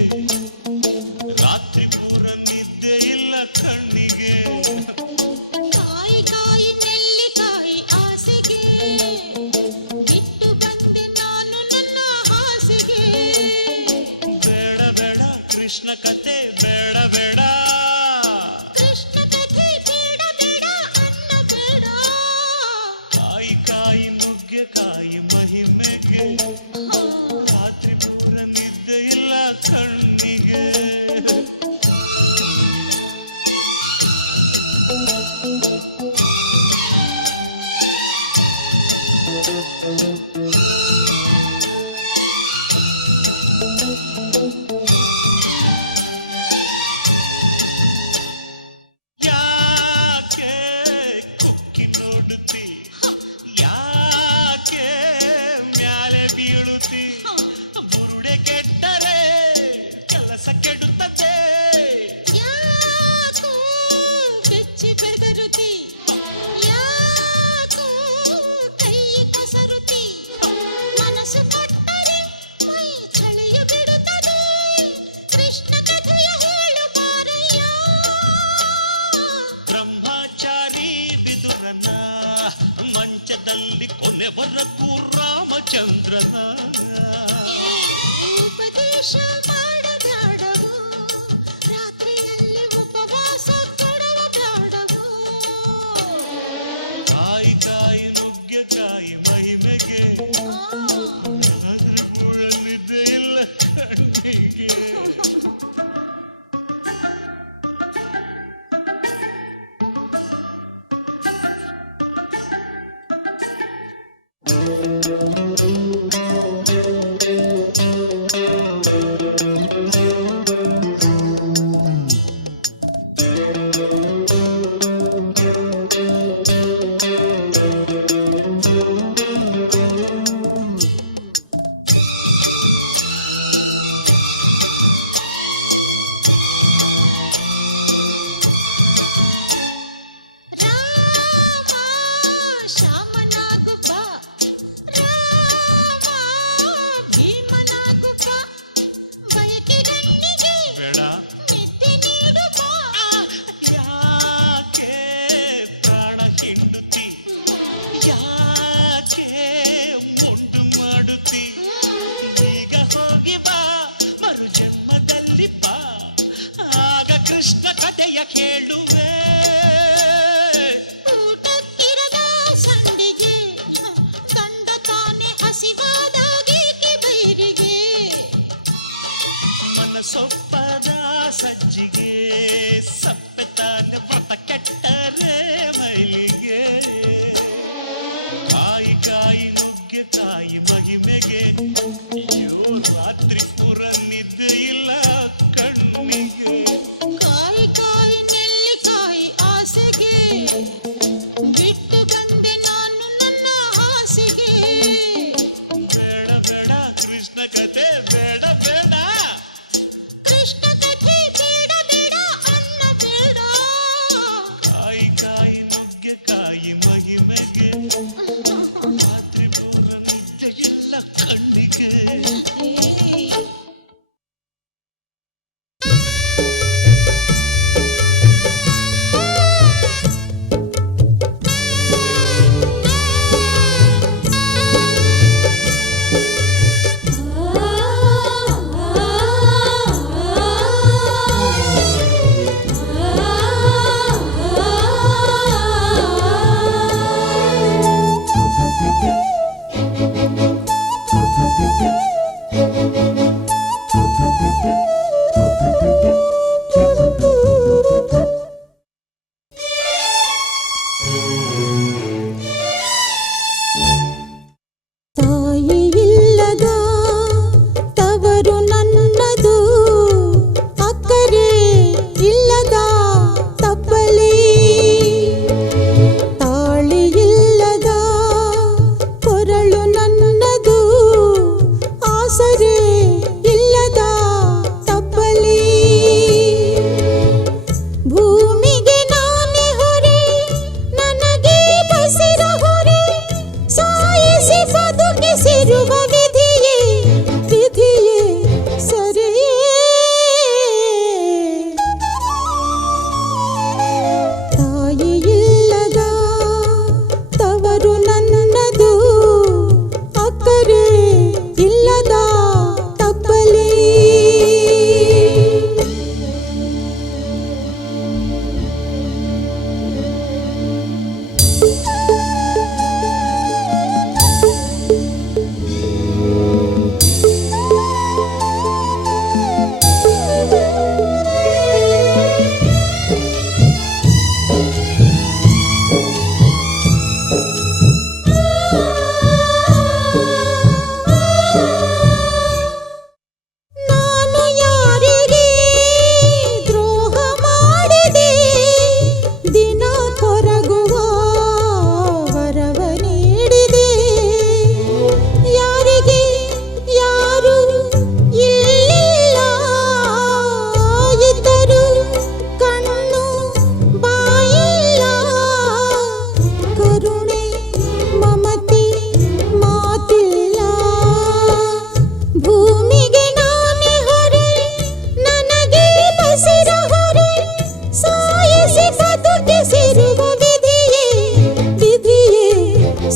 ರಾತ್ರಿ ಪೂರ ನಿದ್ದೆ ಇಲ್ಲ ಕಣ್ಣಿಗೆ. ಕಾಯಿ ಕಾಯಿ ನೆಲ್ಲಿಕಾಯಿ ಆಸೆಗೆ ಬಿಟ್ಟು ಬಂದೆ ನಾನು ನನ್ನ ಹಾಸಿಗೆ. ಬೇಡ ಬೇಡ ಕೃಷ್ಣ ಕತೆ ಬೇಡ ಬೇಡ, ಕೃಷ್ಣ ಕಥೆ ಬೇಡ ಬೇಡ ಅನ್ನ ಬೇಡ. ಕಾಯಿ ಕಾಯಿ ನುಗ್ಗೆಕಾಯಿ ಮಹಿಮೆಗೆ ರಾತ್ರಿ ಪೂರ ನಿದ್ದೆ ಇಲ್ಲ ಕಣ್ಣಿಗೆ. ಯಾಕೆ ಕುಕ್ಕಿ ನೋಡುತ್ತಿ, ಯಾಕೆ ಮ್ಯಾಲೆ ಬೀಳುತ್ತಿ, ಬುರುಡೆ ಕೆಟ್ಟರೆ ಕೆಲಸ ಕೆಡುತ್ತದೆ. ಯಾಕೋ ಬೆಚ್ಚಿ ಬೆದರುತಿ, ಯಾಕೋ ಕೈ ಕಸರುತಿ, ಮನಸ್ಸು ಕೊಟ್ಟರೆ ಮೈ ಚಳಿಯು ಬಿಡುತ್ತದೆ. ಕೃಷ್ಣ ಕಥೆಯ ಹೇಳು ಬಾರಯ್ಯ. ಬ್ರಹ್ಮಚಾರಿ ಬಿದುರನ ಮಂಚ ಸಜ್ಜಿಗೆ ಸಪ್ಪೆ ತಾನೆ ವ್ರತ ಕೆಟ್ಟರೆ ಮೈಲಿಗೆ ಕಾಯಿ ಕಾಯಿ ನುಗ್ಗೆಕಾಯಿ ಮಹಿಮೆಗೆ ಅಯ್ಯೋ ರಾತ್ರಿ ಪುರ ನಿದ್ದೆ ಇಲ್ಲ ಕಣ್ಣಿಗೆ ಕಾಯಿ ಕಾಯಿ ನೆಲ್ಲಿಕಾಯಿ ಆಸೆಗೆ ಬಿಟ್ಟು ಬಂದೆ ನಾನು ನನ್ನ ಹಾಸಿಗೆ ಬೇಡ ಬೇಡ ಕೃಷ್ಣ ಕತೆ ಬೇಡ ಬೇಡ ಕೃಷ್ಣ ಕಥೆ ಬೇಡ ಬೇಡ ಅನ್ನ ಬೇಡ ಕಾಯಿ ಕಾಯಿ ನುಗ್ಗೆಕಾಯಿ ಮಹಿಮೆಗೆ ರಾತ್ರಿ ಪೂರ ನಿದ್ದೆ ಇಲ್ಲ ಕಣ್ಣಿಗೆ ತಾಯಿ ಇಲ್ಲದ ತವರು ನನ್ನದು ಅಕ್ಕರೆ ಇಲ್ಲದ ತಪ್ಪಲಿ ತಾಳಿ ಇಲ್ಲದ ಕೊರಳು ನನ್ನದು ಆಸರೆ ಇಲ್ಲದ ತಪ್ಪಲಿ ಭೂಮಿಗೆ ನಾನೇ ಹೊರೆ ನನಗೆ ಬಸಿರ ಹೊರೆ ಸಾಯಿಸಿ ಬದುಕಿಸಿರುವ ವಿಧಿಯೇ ವಿಧಿಯೇ ಸರಿಯೇ ತಾಯಿ ಇಲ್ಲದ ತವರು ನನ್ನದು ಅಕ್ಕರೆ ಇಲ್ಲದ ತಪ್ಪಲಿ ನಾನು ಯಾರಿಗೆ ದ್ರೋಹ ಮಾಡಿದೆ ದಿನ ಕೊರಗುವ ವರವ ನೀಡಿದೆ ಯಾರಿಗೆ ಯಾರು ಇಲ್ಲ ಇದ್ದರು ಕಣ್ಣು ಬಾಯಿಲ್ಲ ಕರುಣೆ ಮಮತೆ ಮಾತಿಲ್ಲ ಭೂಮಿಗೆ ನಾನೇ ಹೊರೆ ನನಗೆ ಬಸಿರ ಹೊರೆ ಸಾಯಿಸಿ ಬದುಕಿಸಿರುವ ವಿಧಿಯೇ ವಿಧಿಯೇ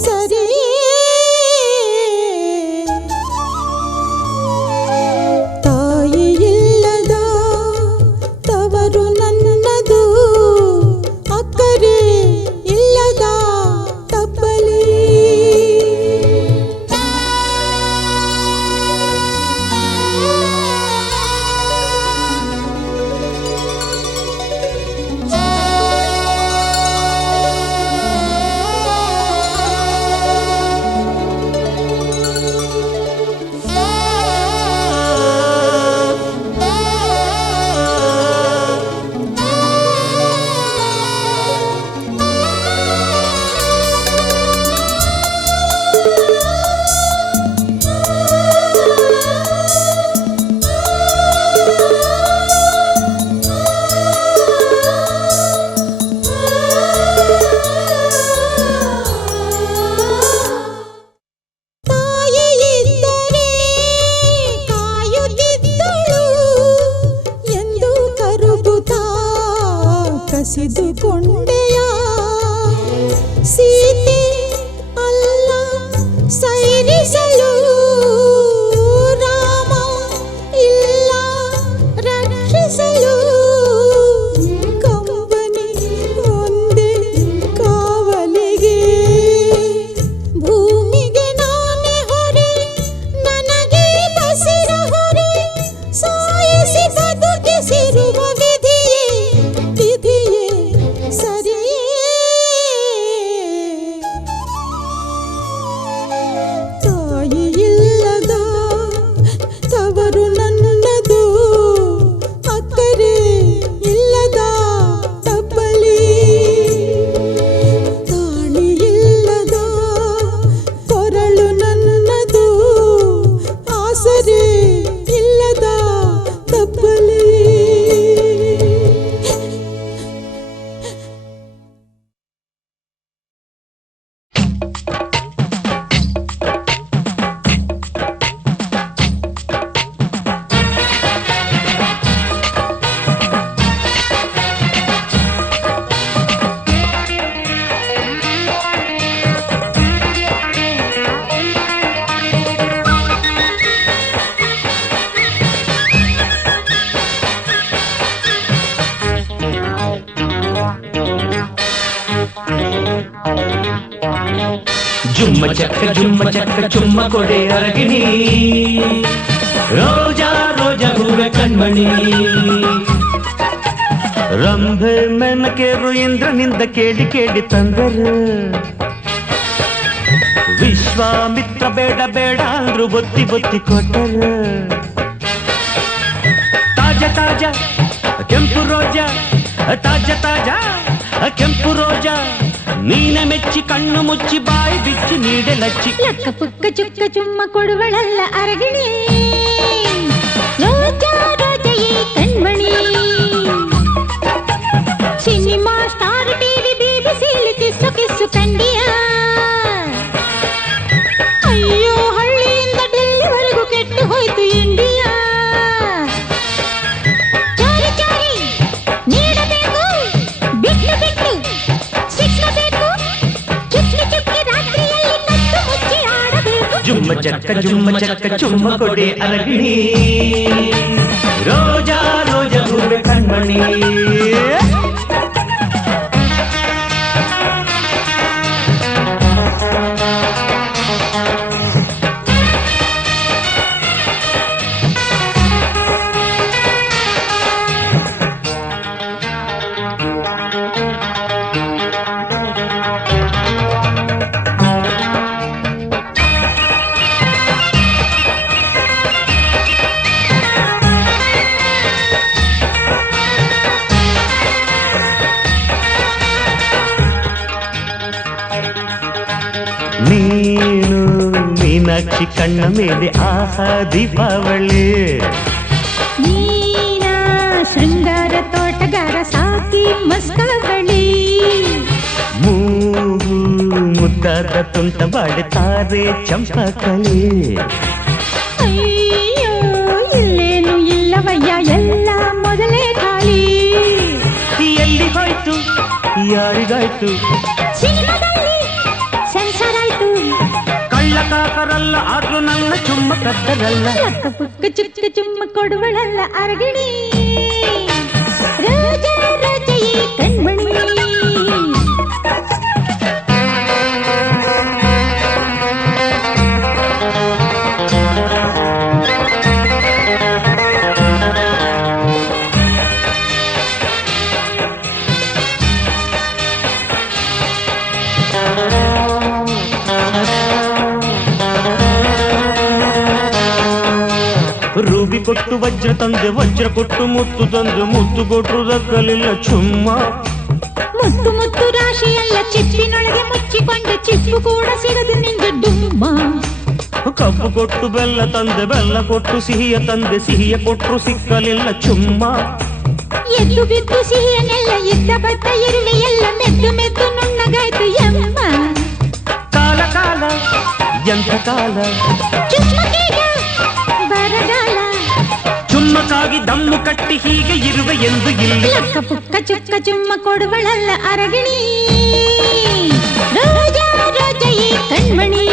ಸರಿಯೇ ತಾಯಿ ಇಲ್ಲದ ತವರು ನನ್ನದು ಅಕ್ಕರೆ ಇಲ್ಲದ ತಪ್ಪಲಿ ತಾಯಿ ಇದ್ದರೆ ಕಾಯುತ್ತಿದ್ದಳು ಎಂದು ಕರುಗುತ್ತಾ ಕಸಿದುಕೊಂಡೆಯ ಸೀತೆ ಅಲ್ಲ ಸೈರಿಸಲು ರಾಮ ಇಲ್ಲ ರಕ್ಷಿಸಲು ಕಂಬನಿ ಒಂದೇ ಕಾವಲಿಗೆ ಭೂಮಿಗೆ ನಾನೇ ಹೊರೆ ನನಗೆ ಬಸಿರ ಹೊರೆ ಸಾಯಿಸಿ ಬದುಕಿಸಿರು ಜುಮ್ಮ ಚಕ್ಕ ಚುಮ್ಮ ಕೊಡೆ ಅರಗಿಣಿ ರೋಜಾ ರೋಜಾ ಹೂವೆ ಕಣ್ಮಣಿ ರಂಭೆ ಮೆನಕೇರು ಇಂದ್ರನಿಂದ ಕೇಳಿ ಕೇಳಿ ತಂದರು ವಿಶ್ವಾಮಿತ್ರ ಬೇಡ ಬೇಡ ಅಂದ್ರು ಬೊತ್ತಿ ಬೊತ್ತಿ ಕೊಟ್ಟರು ತಾಜಾ ತಾಜಾ ಕೆಂಪು ರೋಜಾ ತಾಜಾ ತಾಜಾ ಕೆಂಪು ರೋಜಾ ನೀನೆ ಮೆಚ್ಚಿ ಕಣ್ಣು ಮುಚ್ಚಿ ಬಾಯಿ ಬಿಚ್ಚಿ ನೀಡೆ ಲಚ್ಚಿ ಲಕ್ಕ ಪುಕ್ಕ ಚುಕ್ಕ ಚುಮ್ಮ ಕೊಡುವಳಲ್ಲ ಅರಗಿಣಿ ರೋಜಾ ರೋಜಾ ಈ ಕಣ್ಮಣಿ ಸಿನಿಮಾ ಸ್ಟಾರ್ ಟಿವಿ ಬಿಬಿಸಿಲಿ ಕಿಸ್ಸು ಕಿಸ್ಸು ಕಂಡಿಯ ಅಯ್ಯೋ ಹಳ್ಳಿಯಿಂದ ಡೆಲ್ಲಿವರೆಗೂ ಕೆಟ್ಟು ಹೋಯ್ತು ಇಂಡಿಯಾ ಚಾರಿ ಚಾರಿ ನೀಡಬೇಕು ಬಿಟ್ಟು ಬಿಟ್ಟು ಸಿಕ್ಕಬೇಕು ಚುಕ್ಕಿ ಚುಕ್ಕಿ ರಾತ್ರಿಯಲ್ಲಿ ಕತ್ತು ಮುಚ್ಚಿ ಆಡಬೇಕು ಜುಮ್ಮ ಚಕ್ಕ ಚುಮ್ಮ ಕೊಡೆ ಅರಗಿಣಿ ರೋಜಾ ರೋಜಾ ಹೂವೆ ಕಣ್ಮಣಿ ನೀನು ಮೀನಾಕ್ಷಿ ಕಣ್ಣ ಮೇಲೆ ಆಹಾ ದೀಪಾವಳಿ ನೀನ ಶೃಂಗಾರ ತೋಟಗಾರ ಸಾಕಿ ಮಸ್ಕವಳಿ ಮೂಗು ಮುದ್ದಾದ ತುಂಟ ಬಾಡುತ್ತಾರೆ ಚಂಪಕಲಿ ಅಯ್ಯೋ ಇಲ್ಲೇನು ಇಲ್ಲವಯ್ಯ ಎಲ್ಲ ಮೊದಲೇ ಖಾಲಿ ಎಲ್ಲಿ ಹೋಯ್ತು ಯಾರಿಗಾಯ್ತು ಸಿನಿಮಾದಲ್ಲಿ ಸೆನ್ಸರ್ ಆಯ್ತು ಕಳ್ಳಕಾಕರಲ್ಲ ಆದ್ರೂ ನನ್ನ ಚುಮ್ಮ ಕದ್ದರಲ್ಲ ಲಕ್ಕ ಪುಕ್ಕ ಚುಕ್ಕ ಚುಮ್ಮ ಕೊಡುವಳಲ್ಲ ಅರಗಿಣಿ ರೋಜಾ ರೋಜಾ ಈ ಕಣ್ಮಣಿ ರೂಬಿ ಕೊಟ್ಟು ವಜ್ರ ತಂದೆ ವಜ್ರ ಕೊಟ್ಟು ಮುತ್ತು ತಂದೆ ಮುತ್ತು ಕೊಟ್ಟರು ದಕ್ಕಲಿಲ್ಲ ಚುಮ್ಮ ಮುತ್ತು ಮುತ್ತು ರಾಶಿಯಲ್ಲ ಚಿಪ್ಪಿನೊಳಗೆ ಮುಚ್ಚಿಕೊಂಡು ಚಿಪ್ಪು ಕೂಡ ಸಿಗದು ನಿಂಗೆ ಡುಮ್ಮ ಕಬ್ಬು ಕೊಟ್ಟು ಬೆಲ್ಲ ತಂದೆ ಬೆಲ್ಲ ಕೊಟ್ಟು ಸಿಹಿಯ ತಂದೆ ಸಿಹಿಯ ಕೊಟ್ಟರು ಸಿಕ್ಕಲಿಲ್ಲ ಚುಮ್ಮ ಎದ್ದು ಬಿದ್ದು ಸಿಹಿಯನ್ನೆಲ್ಲ ಇದ್ದ ಬದ್ದ ಇರುವೆ ಎಲ್ಲ ಮೆದ್ದು ಮೆದ್ದು ನುಣ್ಣಗಾಯ್ತು ಯಮ್ಮ ಕಾಲ ಕಾಲ ಎಂಥ ಕಾಲ ಚುಮ್ಮಕೀಗ ಬರಗಾಲ ಚುಮ್ಮಕ್ಕಾಗಿ ದಮ್ಮು ಕಟ್ಟಿ ಹೀಗೆ ಇರುವೆ ಎಂದು ಇಲ್ಲಿ ಲಕ್ಕ ಪುಕ್ಕ ಚುಕ್ಕ ಚುಮ್ಮ ಕೊಡುವಳಲ್ಲ ಅರಗಿಣಿ ರೋಜಾ ರೋಜಾ ಈ ಕಣ್ಮಣಿ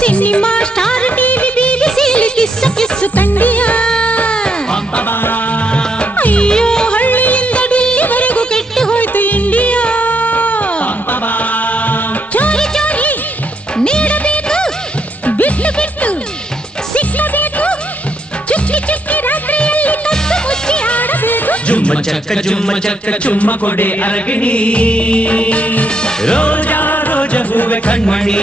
ಸಿನಿಮಾ ಸ್ಟಾರ್ ಟಿವಿ ಬಿಬಿಸಿಲಿ ಕಿಸ್ಸು ಕಿಸ್ಸು ಕಂಡಿಯ ಅಯ್ಯೋ ಹಳ್ಳಿಯಿಂದ ಡೆಲ್ಲಿವರೆಗೂ ಕೆಟ್ಟು ಹೋಯ್ತು ಇಂಡಿಯಾ ಚೋರಿ ಚೋರಿ ನೀಡಬೇಕು ಬಿಟ್ಟು ಬಿಟ್ಟು ಸಿಕ್ಕಬೇಕು ಚುಕ್ಕಿ ಚುಕ್ಕಿ ರಾತ್ರಿಯಲ್ಲಿ ಕತ್ತು ಮುಚ್ಚಿ ಆಡಬೇಕು ಜುಮ್ಮ ಚಕ್ಕ ಚುಮ್ಮ ಕೊಡೆ ಅರಗಿಣಿ ರೋಜಾ ರೋಜಾ ಹೂವೆ ಕಣ್ಮಣಿ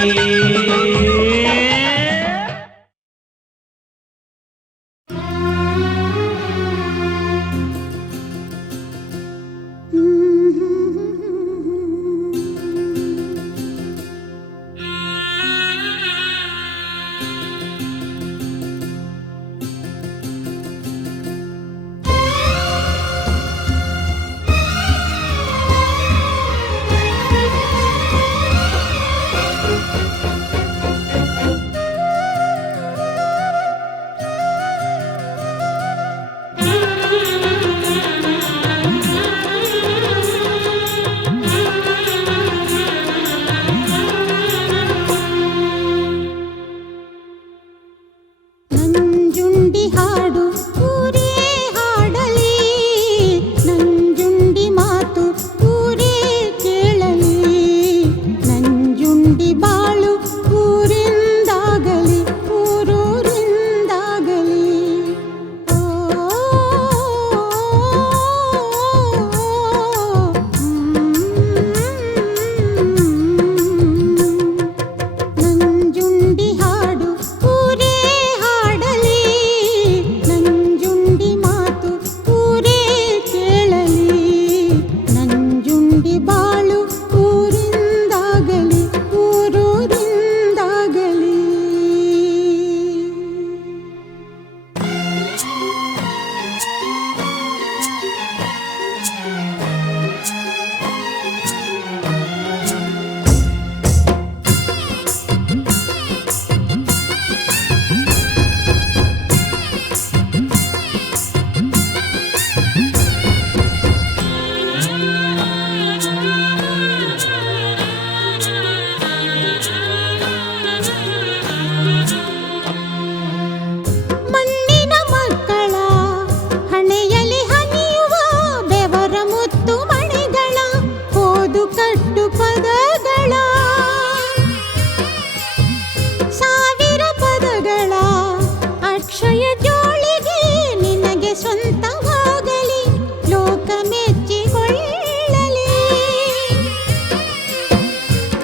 ಸ್ವಂತವಾಗಲಿ ಲೋಕ ಮೆಚ್ಚಿಕೊಳ್ಳಲಿ.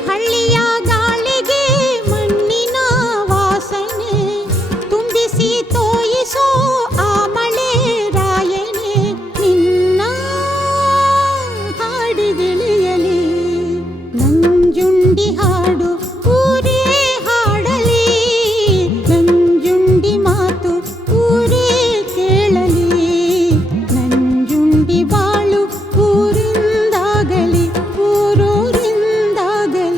ಹಳ್ಳಿಯ ಗಾಳಿಗೆ ಮಣ್ಣಿನ ವಾಸನೆ ತುಂಬಿಸಿ ತೋಯಿಸೋ ಆ ಮಳೆ ರಾಯನೆ ನಿನ್ನ ಹಾಡಿಗಿಳಿಯಲಿ. ನಂಜುಂಡಿ ಹಾಡು ಊರೇ ಹಾಡಲಿ, ನಂಜುಂಡಿ ಮಾತು ಊರೇ ಕೇಳಲಿ, ನಂಜುಂಡಿ ಬಾಳು ಊರಿಂದಾಗಲಿ ಊರೂರಿಂದಾಗಲಿ.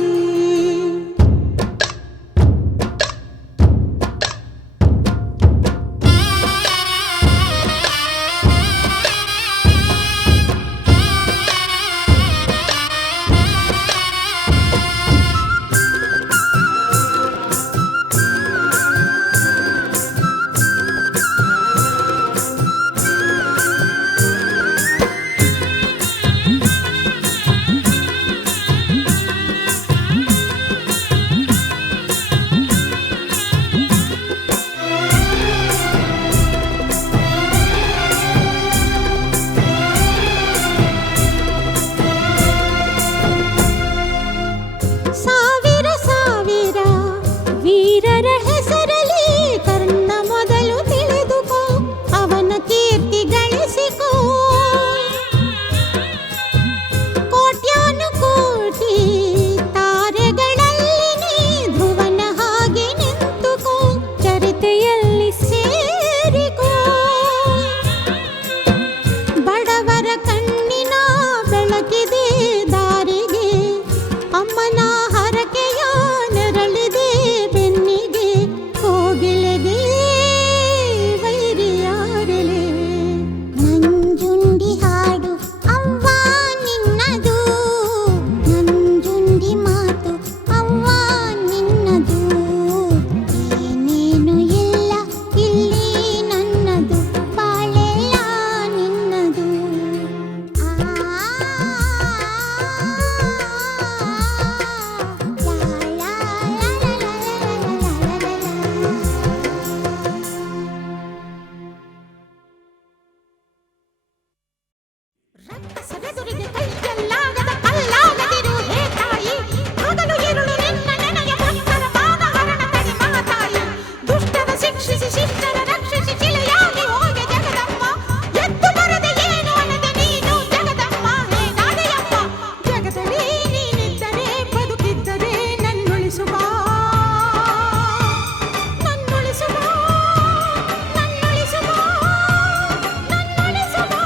ಸಾವಿರ ಸಾವಿರ ವೀರರ ಹೆಸರಲಿ ಕರ್ಣ ಮೊದಲು ತಿಳಿದುಕೋ, ಅವನ ಕೀರ್ತಿ ಗಳಿಸಿಕೋ. ಕೋಟ್ಯಾನು ಕೋಟಿ ತಾರೆಗಳಲ್ಲಿ ನೀ ಧ್ರುವನ ಹಾಗೆ ನಿಂತುಕೋ, ಚರಿತೆಯಲ್ಲಿ ಸೇರಿಕೋ. ಬಡವರ ಕಣ್ಣಿನ ಬೆಳಕಿದೆ ದಾರಿಗೆ, ಅಮ್ಮನ ಹರಕೆಯ ನೆರಳಿದೆ ಬೆನ್ನಿಗೆ, ಕೋಗಿಲೆಗೆ ವೈರಿಯಾರಲೆ. ನಂಜುಂಡಿ ಹಾಡು ಅವ್ವ ನಿನ್ನದು, ನಂಜುಂಡಿ ಮಾತು ಅವ್ವ ನಿನ್ನದು, ಏನೇನು ಇಲ್ಲ ಇಲ್ಲಿ ನನ್ನದು, ಬಾಳೆಲ್ಲ ನಿನ್ನದು. ರಕ್ತ ಸೆಳೆದುರಿಗೆ ಕೈಯಲ್ಲಾಗದ ಕಲ್ಲಾಗದಿರು ಹೇ ತಾಯಿ, ಹಗಲು ഇരുಳು ನಿನ್ನ ನೆನೆಯ ಭಕ್ತರ ಮಾನಹರಣ ತಡಿ ಮಹಾತಾಯಿ. ದುಷ್ಟರ ಶಿಕ್ಷಿಸಿ ಶಿಷ್ಟರ ರಕ್ಷಿಸಿ ಶಿಲೆಯಾಗಿ ಹೋಗೆ ಜಗದಮ್ಮ, ಎದ್ದು ಬರದೆ ಏನು ಅನ್ನದೆ ನೀನು ಜಗದಮ್ಮ ಹೇ ನಾದೆಯಮ್ಮ. ಜಗದಲ್ಲಿ ನೀನಿದ್ದರೆ ಬದುಕಿದ್ದರೆ ನನ್ನುಳಿಸು ಬಾ, ನನ್ನುಳಿಸು ಬಾ, ನನ್ನುಳಿಸು ಬಾ, ನನ್ನುಳಿಸು ಬಾ.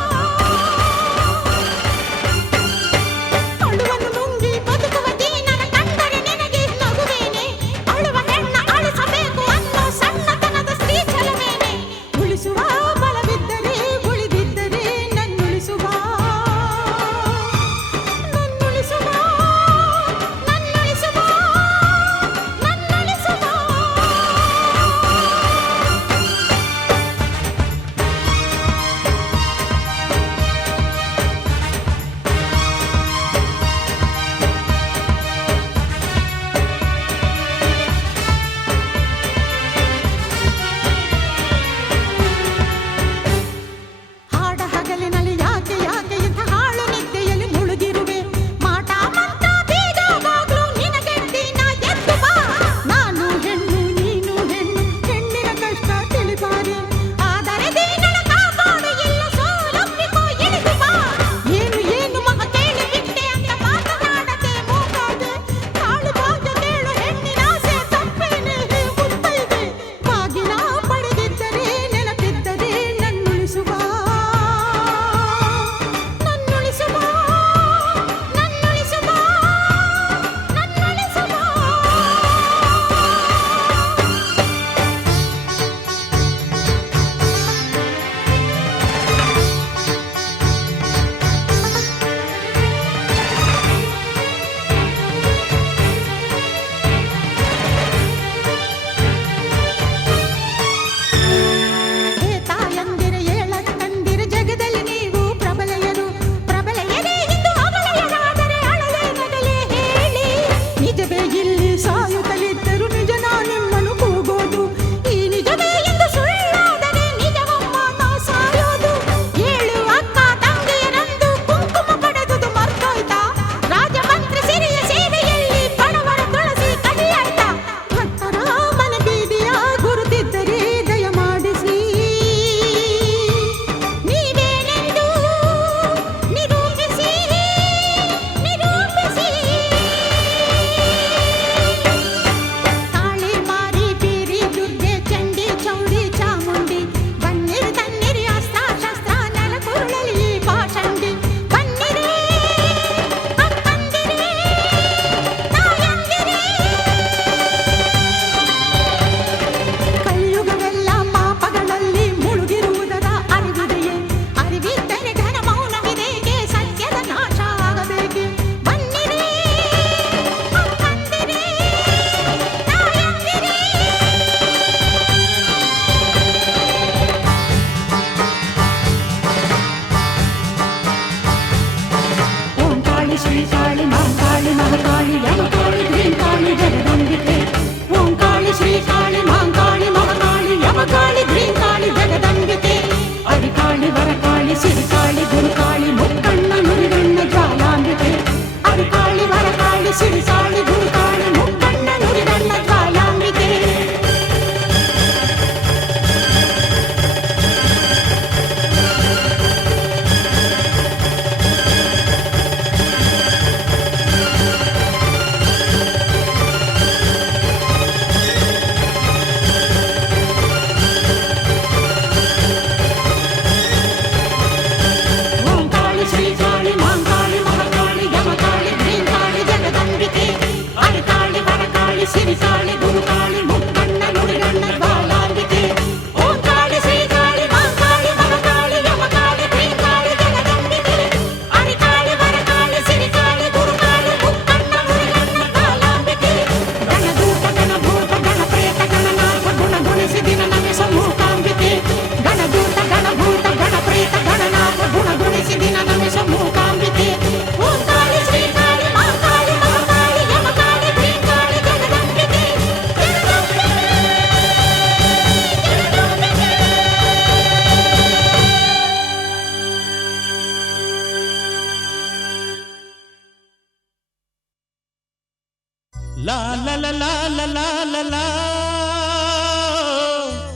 ಲಾ ಲಾ ಲಾ ಲಾ ಲಾ ಲಾ ಲಾ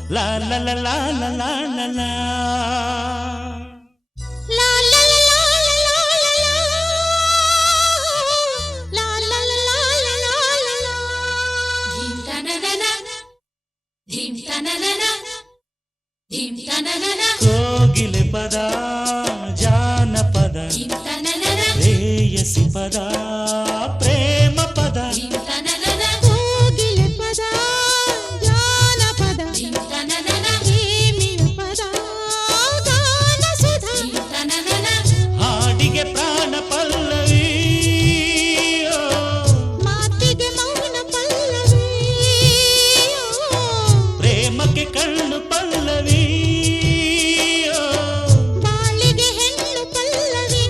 ಲಾ ಲಾ ಲಾ ಲಾ ಲಾ ಲಾ ಲಾ ಲಾ ಲಾ. La la la la la la la la la la la la la la. Dim ta na na na, dim ta na na na, dim ta na na na. ಕೋಗಿಲೆ ಪದ ಜಾನಪದ Dim ta na na na, ಪ್ರೇಯಸಿ ಪದ ಪ್ರೇಮ ಪದ dim ta na na na. ಕೋಗಿಲೆ ಪದ ಜಾನಪದ dim ta na na na. ಪ್ರೇಮಿಯ ಪದ ಗಾನ Sudha dim ta na na na. ಹಾಡಿಗೆ ಪ್ರಾಣ ಪಲ್ಲವಿ ಮಾತಿಗೆ ಮೌನ ಪಲ್ಲವಿ ಪ್ರೇಮಕ್ಕೆ ಕಣ್ಣು ಪಲ್ಲವಿ ಬಾಳಿಗೆ ಹೆಣ್ಣು ಪಲ್ಲವಿ.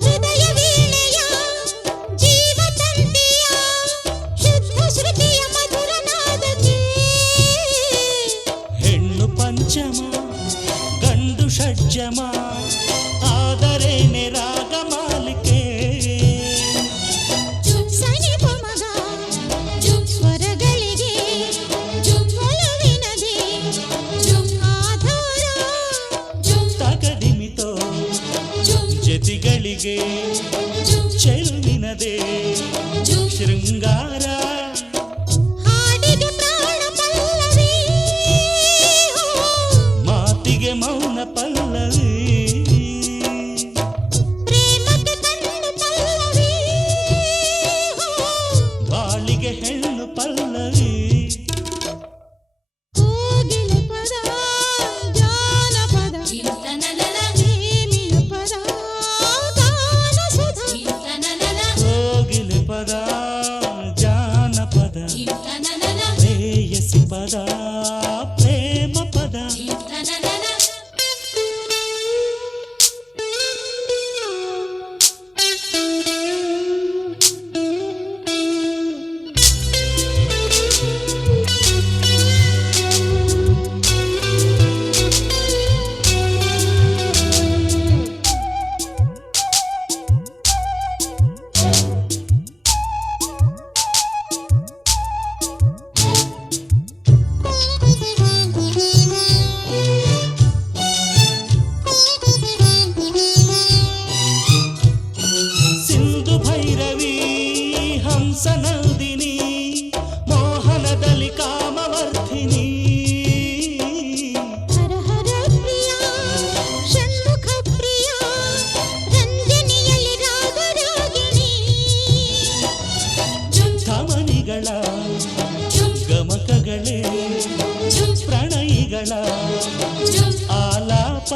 ಹೃದಯ ವೀಣೆಯ ಜೀವತಂತಿಯ ಶುದ್ಧ ಶ್ರುತಿಯ ಮಧುರ ನಾದಕ್ಕೆ ಹೆಣ್ಣು ಪಂಚಮ ಗಂಡು ಷಡ್ಜಮ ಆದರೇನೆ ರಾಗ ಮಾಲಿಕೆ ಜುಮ್ ಸನಿ ಪಮಗ ಜುಮ್ ಸ್ವರಗಳಿಗೆ ಜುಮ್ ಒಲವಿನದೆ ಜುಮ್ ಆಧಾರ ಜುಮ್ ತಗದಿಮಿತೋ ಜುಮ್ ಜತಿಗಳಿಗೆ ಜುಮ್ ಚೆಲುವಿನದೇ ಜುಮ್ ಶೃಂಗಾರ ಹಾಡಿಗೆ ಪ್ರಾಣ ಪಲ್ಲವಿ ಮಾತಿಗೆ ಮೌನ ಪಲ್ಲವಿ ಪ್ರೇಮಕ್ಕೆ ಕಣ್ಣು ಪಲ್ಲವಿ ಬಾಳಿಗೆ ಹೆಣ್ಣು ಪಲ್ಲವಿ ಕೋಗಿಲೆ ಪದ ಜಾನಪದ ಪ್ರೇಮಿಯ ಪದ ಗಾನ ಸುಧಾ ಕೋಗಿಲೆ ಪದ ಜಾನಪದ ಪ್ರೇಯಸಿ ಪದ ಪ್ರೇಮ ಪದ ಸಿಂಧು ಭೈರವಿ ಹಂಸನಂದಿನಿ ಮೋಹನದಲ್ಲಿ ಕಾಮವರ್ಧಿನಿ ಹರ ಹರ ಪ್ರಿಯ ಷಣ್ಮುಖ ಪ್ರಿಯ ರಂಜನಿಯಲ್ಲಿ ರಾಗರಾಗಿಣಿ ಧಮನಿಗಳ ಗಮಕಗಳೇ ಪ್ರಣಯಿಗಳ ಆಲಾಪ